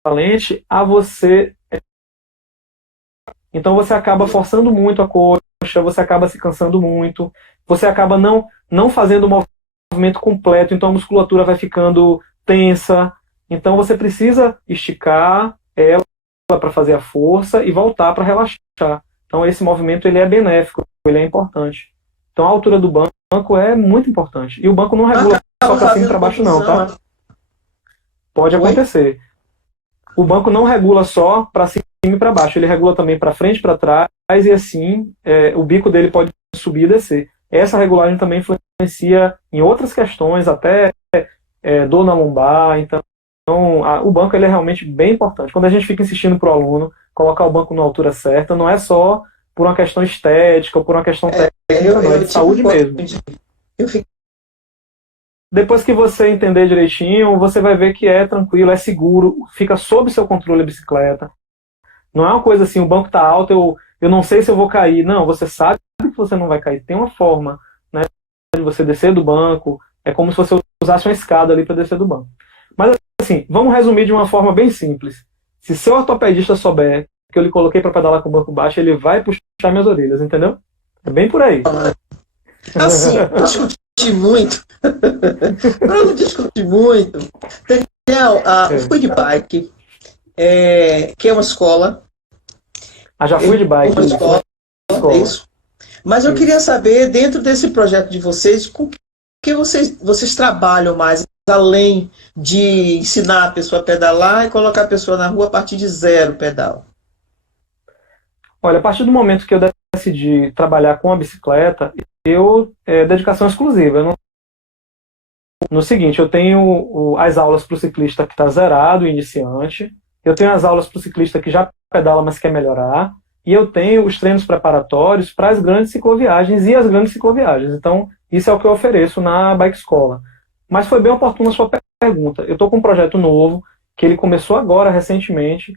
Equivalente a você. Então você acaba forçando muito a coxa, você acaba se cansando muito, você acaba não fazendo o movimento completo, então a musculatura vai ficando tensa. Então você precisa esticar ela para fazer a força e voltar para relaxar. Então esse movimento ele é benéfico, ele é importante. Então a altura do banco é muito importante. E o banco não regula só para cima e para baixo não, tá? Pode acontecer. O banco não regula só para cima e para baixo, ele regula também para frente, para trás, e assim o bico dele pode subir e descer. Essa regulagem também influencia em outras questões, até dor na lombar. Então o banco ele é realmente bem importante. Quando a gente fica insistindo para o aluno colocar o banco na altura certa, não é só por uma questão estética ou por uma questão técnica, não, é de saúde mesmo. Depois que você entender direitinho, você vai ver que é tranquilo, é seguro, fica sob seu controle a bicicleta. Não é uma coisa assim, o banco está alto, eu não sei se eu vou cair. Não, você sabe que você não vai cair. Tem uma forma, né, de você descer do banco. É como se você usasse uma escada ali para descer do banco. Mas assim, vamos resumir de uma forma bem simples. Se seu ortopedista souber que eu lhe coloquei para pedalar com o banco baixo, ele vai puxar minhas orelhas, entendeu? É bem por aí. Assim, discuti muito. Eu não discuti muito. Daniel, eu fui de bike, que é uma escola. Já fui de bike. Uma escola, é isso. Mas eu queria saber, dentro desse projeto de vocês, com que vocês trabalham mais, além de ensinar a pessoa a pedalar e colocar a pessoa na rua a partir de zero pedal? Olha, a partir do momento que eu decidi trabalhar com a bicicleta, dedicação exclusiva. No seguinte, eu tenho as aulas para o ciclista que está zerado, iniciante, eu tenho as aulas para o ciclista que já pedala, mas quer melhorar, e eu tenho os treinos preparatórios para as grandes cicloviagens e as grandes cicloviagens. Então, isso é o que eu ofereço na Bike Escola. Mas foi bem oportuna a sua pergunta. Eu estou com um projeto novo, que ele começou agora, recentemente,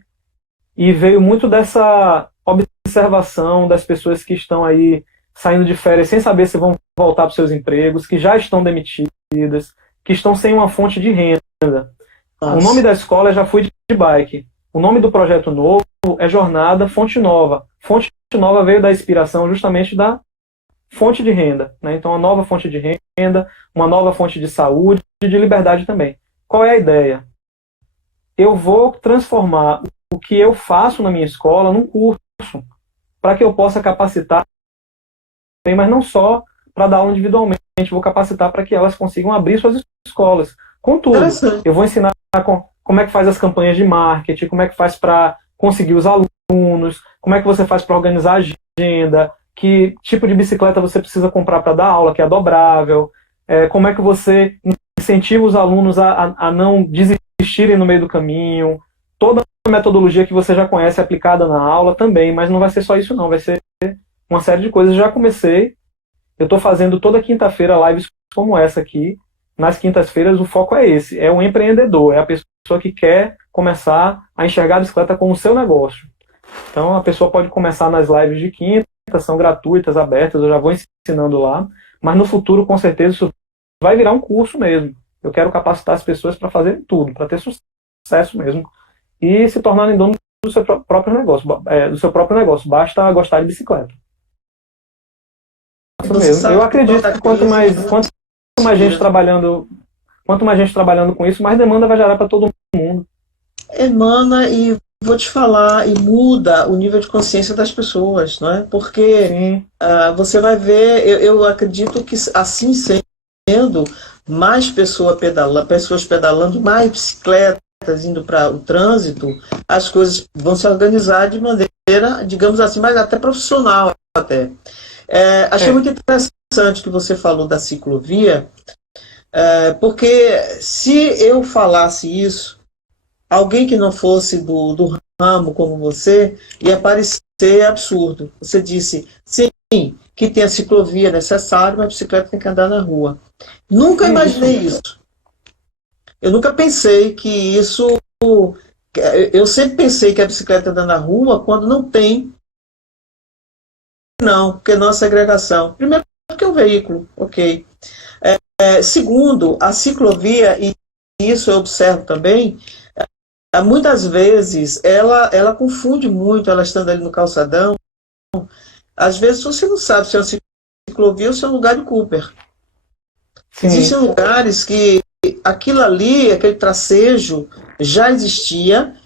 e veio muito dessa observação das pessoas que estão aí saindo de férias sem saber se vão voltar para os seus empregos, que já estão demitidas, que estão sem uma fonte de renda. Nossa. O nome da escola é Já Fui de Bike. O nome do projeto novo é Jornada Fonte Nova. Fonte Nova veio da inspiração justamente da fonte de renda, né? Então, uma nova fonte de renda, uma nova fonte de saúde e de liberdade também. Qual é a ideia? Eu vou transformar o que eu faço na minha escola num curso, para que eu possa capacitar, mas não só para dar aula individualmente, vou capacitar para que elas consigam abrir suas escolas. Contudo, eu vou ensinar como é que faz as campanhas de marketing, como é que faz para conseguir os alunos, como é que você faz para organizar a agenda, que tipo de bicicleta você precisa comprar para dar aula, que é dobrável, como é que você incentiva os alunos a não desistirem no meio do caminho, toda a metodologia que você já conhece aplicada na aula também, mas não vai ser só isso não, vai ser uma série de coisas. Já comecei, eu estou fazendo toda quinta-feira lives como essa aqui. Nas quintas-feiras o foco é esse, é o empreendedor, é a pessoa que quer começar a enxergar a bicicleta como o seu negócio. Então a pessoa pode começar nas lives de quinta, são gratuitas, abertas, eu já vou ensinando lá, mas no futuro com certeza isso vai virar um curso mesmo. Eu quero capacitar as pessoas para fazer tudo, para ter sucesso mesmo e se tornarem dono do seu próprio negócio, basta gostar de bicicleta. isso você mesmo. sabe Eu que acredito toda que quanto mais, crise, quanto mais gente trabalhando com isso, mais demanda vai gerar para todo mundo. emana e vou te falar, e muda o nível de consciência das pessoas, não é? Porque Sim, você vai ver, eu acredito que assim sendo, mais pessoas pedalando, mais bicicletas indo para o trânsito, as coisas vão se organizar de maneira, digamos assim, mais até profissional até. Achei é, muito interessante que você falou da ciclovia, porque se eu falasse isso, alguém que não fosse do ramo como você, ia parecer absurdo. Você disse, sim, que tem a ciclovia necessária, mas a bicicleta tem que andar na rua. Nunca isso. imaginei isso. Eu nunca pensei que isso. Eu sempre pensei que a bicicleta anda na rua quando não tem, não, porque não há segregação. Primeiro, porque é um veículo, ok. Segundo, a ciclovia, e isso eu observo também, muitas vezes ela confunde muito, ela estando ali no calçadão. Às vezes você não sabe se é uma ciclovia ou se é um lugar de Cooper. Existem Sim, lugares que aquilo ali, aquele tracejo, já existia.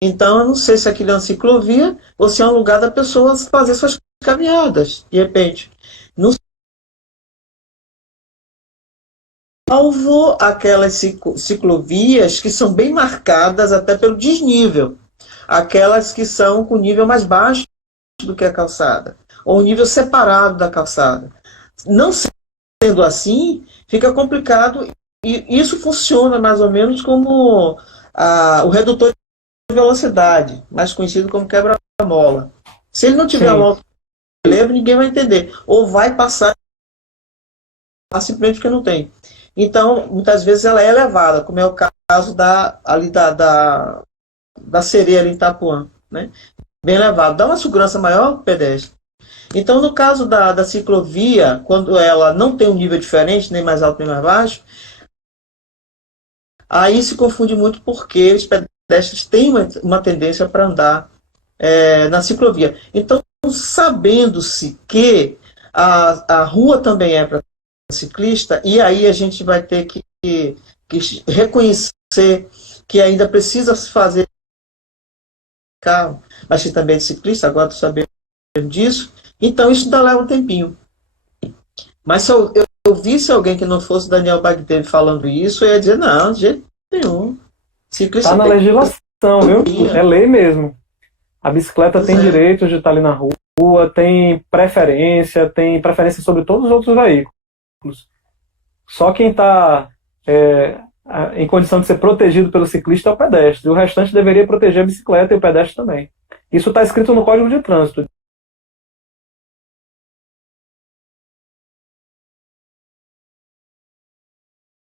Então, eu não sei se aquilo é uma ciclovia ou se é um lugar da pessoa fazer suas caminhadas, de repente. No salvo aquelas ciclovias que são bem marcadas até pelo desnível. Aquelas que são com nível mais baixo do que a calçada, ou nível separado da calçada. Não sendo assim, fica complicado e isso funciona mais ou menos como o redutor de velocidade, mais conhecido como quebra-mola. Se ele não tiver um sim. alto relevo, ninguém vai entender. Ou vai passar simplesmente porque não tem. Então, muitas vezes ela é elevada, como é o caso da sereia ali em Itapuã, né? Bem elevado. Dá uma segurança maior para o pedestre. Então, no caso da ciclovia, quando ela não tem um nível diferente, nem mais alto nem mais baixo, aí se confunde muito porque os pedestres têm uma tendência para andar na ciclovia. Então, sabendo-se que a rua também é para ciclista, e aí a gente vai ter que reconhecer que ainda precisa se fazer carro, mas que também é de ciclista, agora estou sabendo disso, então isso ainda leva um tempinho. Mas se eu visse alguém que não fosse Daniel Bagdell falando isso, eu ia dizer, não, de jeito nenhum. Tá Ciclista na tem legislação, viu? É que lei mesmo. A bicicleta pois tem é. direito de estar ali na rua, tem preferência sobre todos os outros veículos. Só quem está em condição de ser protegido pelo ciclista é o pedestre. O restante deveria proteger a bicicleta e o pedestre também. Isso está escrito no Código de Trânsito.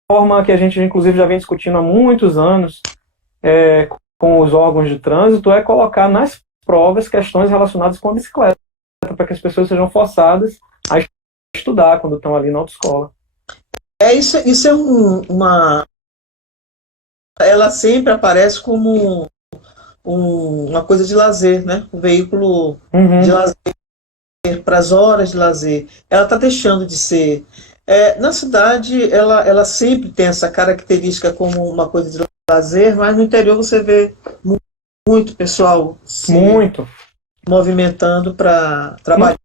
Forma que a gente, inclusive, já vem discutindo há muitos anos com os órgãos de trânsito é colocar nas provas questões relacionadas com a bicicleta, para que as pessoas sejam forçadas a estudar quando estão ali na autoescola. Isso é uma. Ela sempre aparece como uma coisa de lazer, né? Um veículo de Uhum, lazer para as horas de lazer. Ela está deixando de ser. Na cidade, ela sempre tem essa característica como uma coisa de lazer, mas no interior você vê muito pessoal se muito. movimentando para Não trabalhar.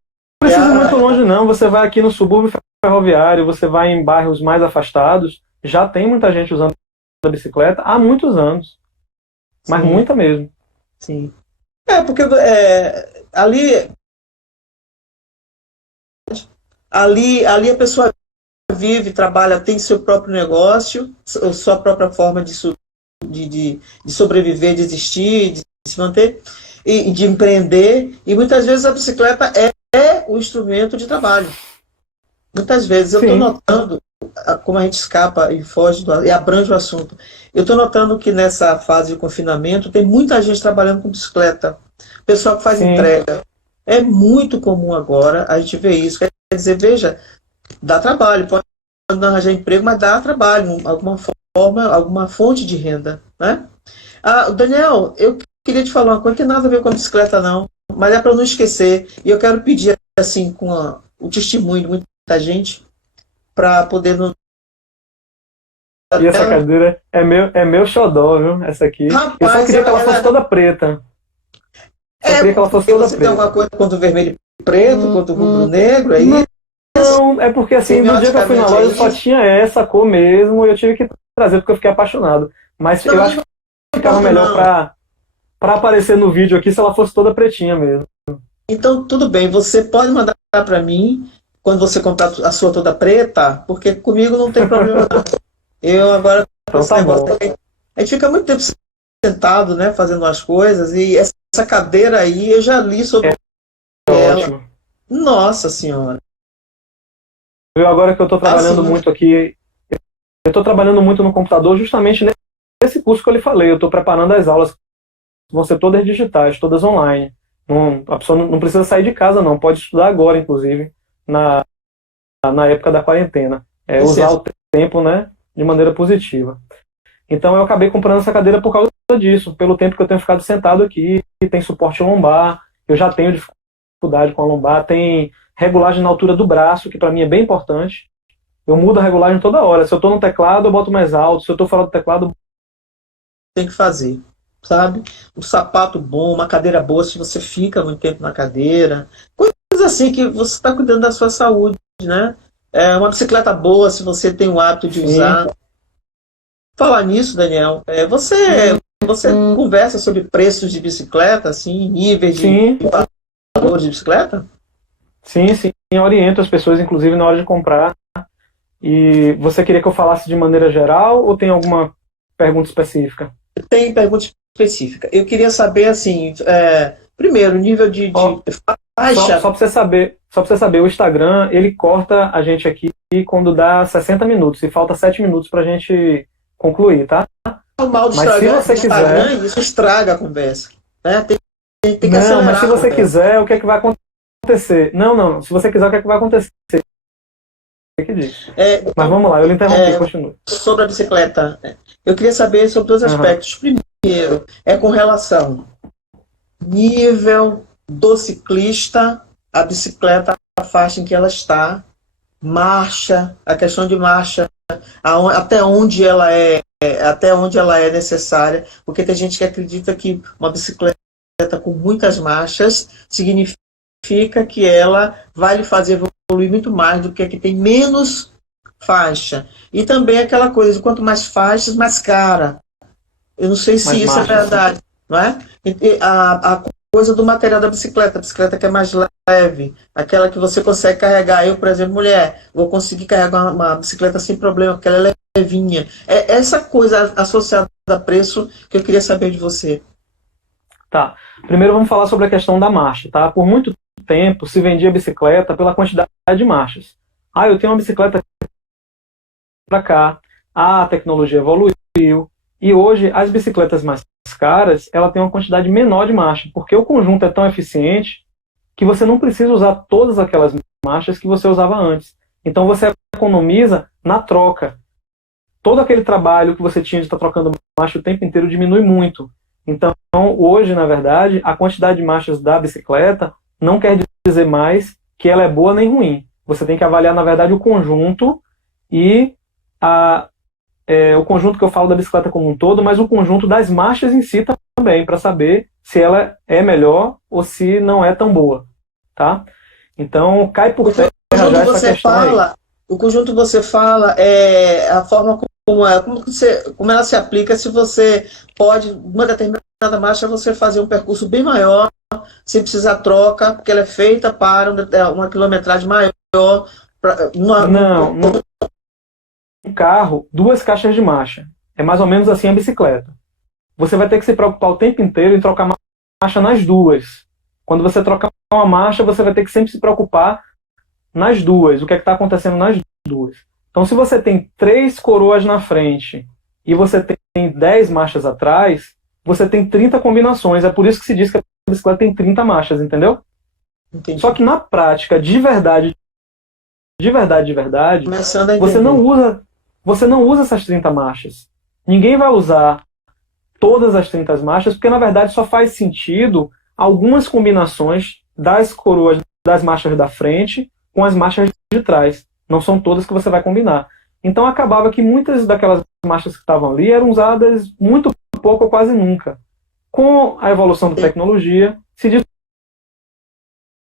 precisa ir muito longe, não. Você vai aqui no subúrbio ferroviário, você vai em bairros mais afastados, já tem muita gente usando a bicicleta há muitos anos. Mas Sim, muita mesmo. sim. Porque ali, ali a pessoa vive, trabalha, tem seu próprio negócio, sua própria forma de sobreviver, de existir, de se manter, e de empreender. E muitas vezes a bicicleta é o instrumento de trabalho. Muitas vezes eu estou Sim, notando como a gente escapa e foge e abrange o assunto. Eu estou notando que nessa fase de confinamento tem muita gente trabalhando com bicicleta. Pessoal que faz sim. entrega. É muito comum agora a gente ver isso. Quer dizer, veja, dá trabalho, pode não arranjar emprego, mas dá trabalho, alguma forma, alguma fonte de renda, né? Daniel, eu queria te falar uma coisa que tem nada a ver com a bicicleta, não, mas é para não esquecer. E eu quero pedir, assim, o testemunho de muita gente para poder... E essa cadeira é meu xodó, viu? Essa aqui. Rapaz, eu só queria que ela fosse toda preta. Só queria que ela fosse toda você preta. tem alguma coisa contra o vermelho e preto, contra o rubro negro, é isso? Não, é porque assim, no dia que eu fui na loja só tinha essa cor mesmo e eu tive que trazer porque eu fiquei apaixonado. Mas eu acho que ficava melhor para aparecer no vídeo aqui se ela fosse toda pretinha mesmo. Então, tudo bem, você pode mandar para mim quando você comprar a sua toda preta, porque comigo não tem problema não. Eu agora, Então tá bom. a gente fica muito tempo sentado, né, fazendo as coisas, e essa cadeira aí eu já li sobre ela. Ótimo. Nossa Senhora. Eu agora que eu estou trabalhando muito aqui, eu estou trabalhando muito no computador justamente nesse curso que eu lhe falei. Eu estou preparando as aulas, vão ser todas digitais, todas online. A pessoa não precisa sair de casa não, pode estudar agora, inclusive, na época da quarentena. Usar o tempo, né, de maneira positiva. Então eu acabei comprando essa cadeira por causa disso, pelo tempo que eu tenho ficado sentado aqui, tem suporte lombar, eu já tenho dificuldade com a lombar, tem regulagem na altura do braço, que para mim é bem importante. Eu mudo a regulagem toda hora. Se eu estou no teclado, eu boto mais alto. Se eu estou fora do teclado... Tem que fazer, sabe? Um sapato bom, uma cadeira boa, se você fica muito tempo na cadeira. Coisas assim que você está cuidando da sua saúde, né? Uma bicicleta boa, se você tem o hábito de usar. Falar nisso, Daniel, você conversa sobre preços de bicicleta, assim, níveis de valor de bicicleta? Sim, eu oriento as pessoas, inclusive, na hora de comprar. E você queria que eu falasse de maneira geral ou tem alguma pergunta específica? Tem pergunta específica. Eu queria saber, assim, primeiro, nível de faixa... Só para você saber, o Instagram, ele corta a gente aqui quando dá 60 minutos, e falta 7 minutos para a gente concluir, tá? Normal de mas se você quiser... isso estraga a conversa, né? Tem que acelerar. Não, mas se você conversa. quiser, o que é que vai acontecer? Não, se você quiser, o que é que vai acontecer? Que diz. Mas vamos lá, eu lhe interrompi, continue. Sobre a bicicleta, eu queria saber sobre dois aspectos. Primeiro, com relação nível do ciclista, a bicicleta, a faixa em que ela está, marcha, a questão de marcha, até onde ela é necessária, porque tem gente que acredita que uma bicicleta com muitas marchas significa que ela vai lhe fazer evoluir muito mais do que a que tem menos faixa. E também aquela coisa de quanto mais faixas, mais cara. Eu não sei se isso é verdade, não é? A coisa do material da bicicleta, a bicicleta que é mais leve, aquela que você consegue carregar. Eu, por exemplo, mulher, vou conseguir carregar uma bicicleta sem problema, porque ela é levinha. É essa coisa associada a preço que eu queria saber de você. Tá. Primeiro vamos falar sobre a questão da marcha, tá? Por muito tempo se vendia bicicleta pela quantidade de marchas. Eu tenho uma bicicleta para cá, a tecnologia evoluiu, e hoje as bicicletas mais caras, ela tem uma quantidade menor de marcha, porque o conjunto é tão eficiente que você não precisa usar todas aquelas marchas que você usava antes. Então você economiza na troca. Todo aquele trabalho que você tinha de estar trocando marcha o tempo inteiro diminui muito. Então, hoje, na verdade, a quantidade de marchas da bicicleta não quer dizer mais que ela é boa nem ruim. Você tem que avaliar, na verdade, o conjunto e o conjunto que eu falo da bicicleta como um todo, mas o conjunto das marchas em si também, para saber se ela é melhor ou se não é tão boa. Tá? Então, cai por terra já essa questão aí. O conjunto você fala é a forma como ela se aplica, se você pode, uma determinada marcha, você fazer um percurso bem maior, sem precisar troca, porque ela é feita para uma quilometragem maior. Não. Um carro, 2 caixas de marcha. É mais ou menos assim a bicicleta. Você vai ter que se preocupar o tempo inteiro em trocar marcha nas duas. Quando você trocar uma marcha, você vai ter que sempre se preocupar nas duas. O que é que está acontecendo nas duas? Então, se você tem 3 coroas na frente e você tem 10 marchas atrás, você tem 30 combinações. É por isso que se diz que a bicicleta tem 30 marchas, entendeu? Entendi. Só que na prática, de verdade, você não usa essas 30 marchas. Ninguém vai usar todas as 30 marchas, porque na verdade só faz sentido algumas combinações das coroas das marchas da frente com as marchas de trás. Não são todas que você vai combinar. Então acabava que muitas daquelas marchas que estavam ali eram usadas muito pouco ou quase nunca. Com a evolução da tecnologia, se diz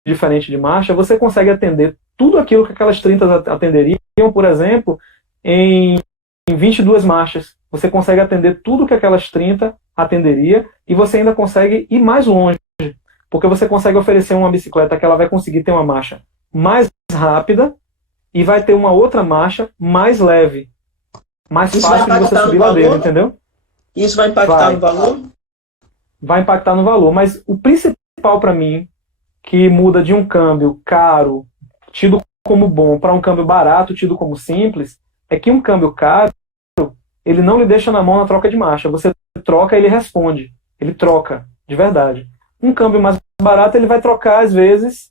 diferente de marcha, você consegue atender tudo aquilo que aquelas 30 atenderiam, por exemplo, em 22 marchas. Você consegue atender tudo que aquelas 30 atenderia e você ainda consegue ir mais longe, porque você consegue oferecer uma bicicleta que ela vai conseguir ter uma marcha mais rápida e vai ter uma outra marcha mais leve, mais fácil de você subir ladeira, entendeu? Isso vai impactar no valor? Vai impactar no valor, mas o principal para mim, que muda de um câmbio caro, tido como bom, para um câmbio barato, tido como simples, é que um câmbio caro, ele não lhe deixa na mão na troca de marcha. Você troca, ele responde. Ele troca, de verdade. Um câmbio mais barato, ele vai trocar às vezes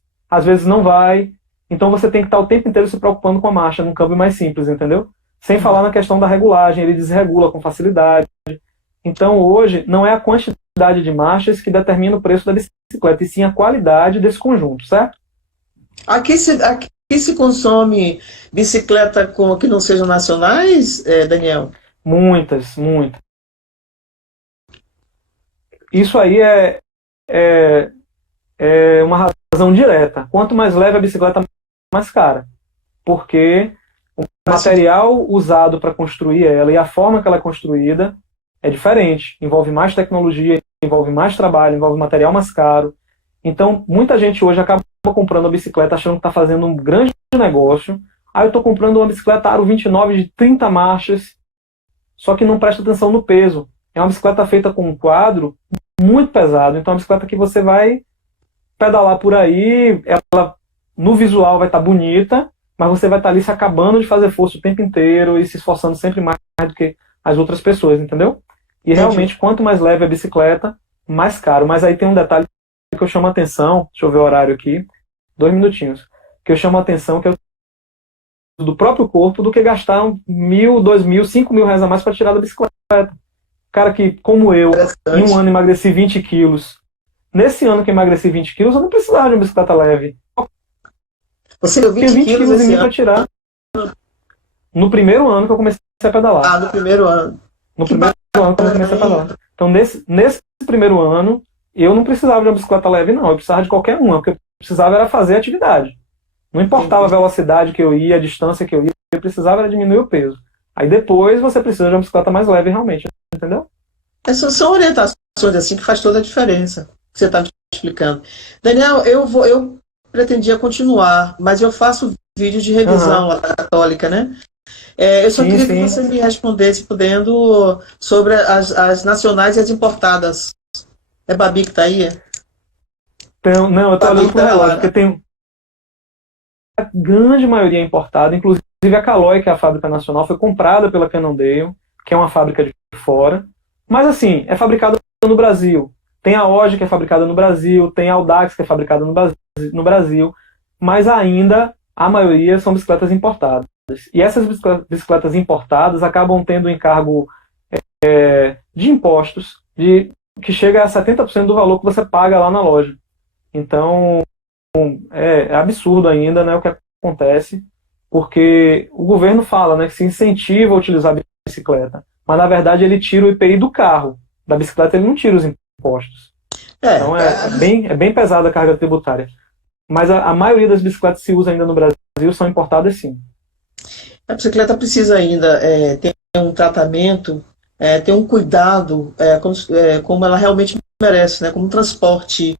não vai. Então você tem que estar o tempo inteiro se preocupando com a marcha, num câmbio mais simples, entendeu? Sem falar na questão da regulagem, ele desregula com facilidade. Então hoje, não é a quantidade de marchas que determina o preço da bicicleta, e sim a qualidade desse conjunto, certo? Aqui se consome bicicleta que não sejam nacionais, Daniel? Muitas. Isso aí é uma razão direta. Quanto mais leve a bicicleta, mais cara. Porque o material usado para construir ela e a forma que ela é construída é diferente. Envolve mais tecnologia, envolve mais trabalho, envolve material mais caro. Então, muita gente hoje acaba comprando a bicicleta achando que está fazendo um grande negócio. Aí eu estou comprando uma bicicleta Aro 29 de 30 marchas, só que não presta atenção no peso. É uma bicicleta feita com um quadro muito pesado. Então é uma bicicleta que você vai pedalar por aí, ela no visual vai estar bonita, mas você vai estar ali se acabando de fazer força o tempo inteiro e se esforçando sempre mais do que as outras pessoas, entendeu? E realmente, quanto mais leve a bicicleta, mais caro. Mas aí tem um detalhe que eu chamo a atenção, deixa eu ver o horário aqui, 2 minutinhos, que eu chamo a atenção, que é do próprio corpo, do que gastar 1.000, 2.000, 5.000 reais a mais para tirar da bicicleta. Cara que, como eu, em um ano emagreci 20 quilos. Nesse ano que eu emagreci 20 quilos, eu não precisava de uma bicicleta leve. Você deu 20 quilos em mim para tirar. No primeiro ano que eu comecei a pedalar. Ah, no primeiro ano. No primeiro ano que eu comecei a pedalar. Então, nesse primeiro ano, eu não precisava de uma bicicleta leve, não. Eu precisava de qualquer uma. O que eu precisava era fazer atividade. Não importava a velocidade que eu ia, a distância que eu ia, eu precisava era diminuir o peso. Aí depois você precisa de uma bicicleta mais leve realmente, entendeu? Essas são orientações assim que faz toda a diferença, que você está me explicando. Daniel, eu pretendia continuar, mas eu faço vídeo de revisão lá da Católica, né? Eu só queria que você me respondesse, podendo, sobre as nacionais e as importadas. É Babi que está aí? Então, não, eu estou olhando para o relógio, porque tem a grande maioria importada, inclusive a Caloi, que é a fábrica nacional, foi comprada pela Cannondale, que é uma fábrica de fora. Mas assim, é fabricada no Brasil. Tem a Oji, que é fabricada no Brasil, tem a Audax, que é fabricada no Brasil, mas ainda a maioria são bicicletas importadas. E essas bicicletas importadas acabam tendo um encargo de impostos que chega a 70% do valor que você paga lá na loja. Então, é absurdo ainda, né, o que acontece, porque o governo fala, né, que se incentiva a utilizar a bicicleta, mas na verdade ele tira o IPI do carro. Da bicicleta ele não tira os impostos. Então é bem pesada a carga tributária. Mas a maioria das bicicletas que se usa ainda no Brasil são importadas, sim. A bicicleta precisa ainda ter um tratamento, ter um cuidado, como ela realmente merece, né, como um transporte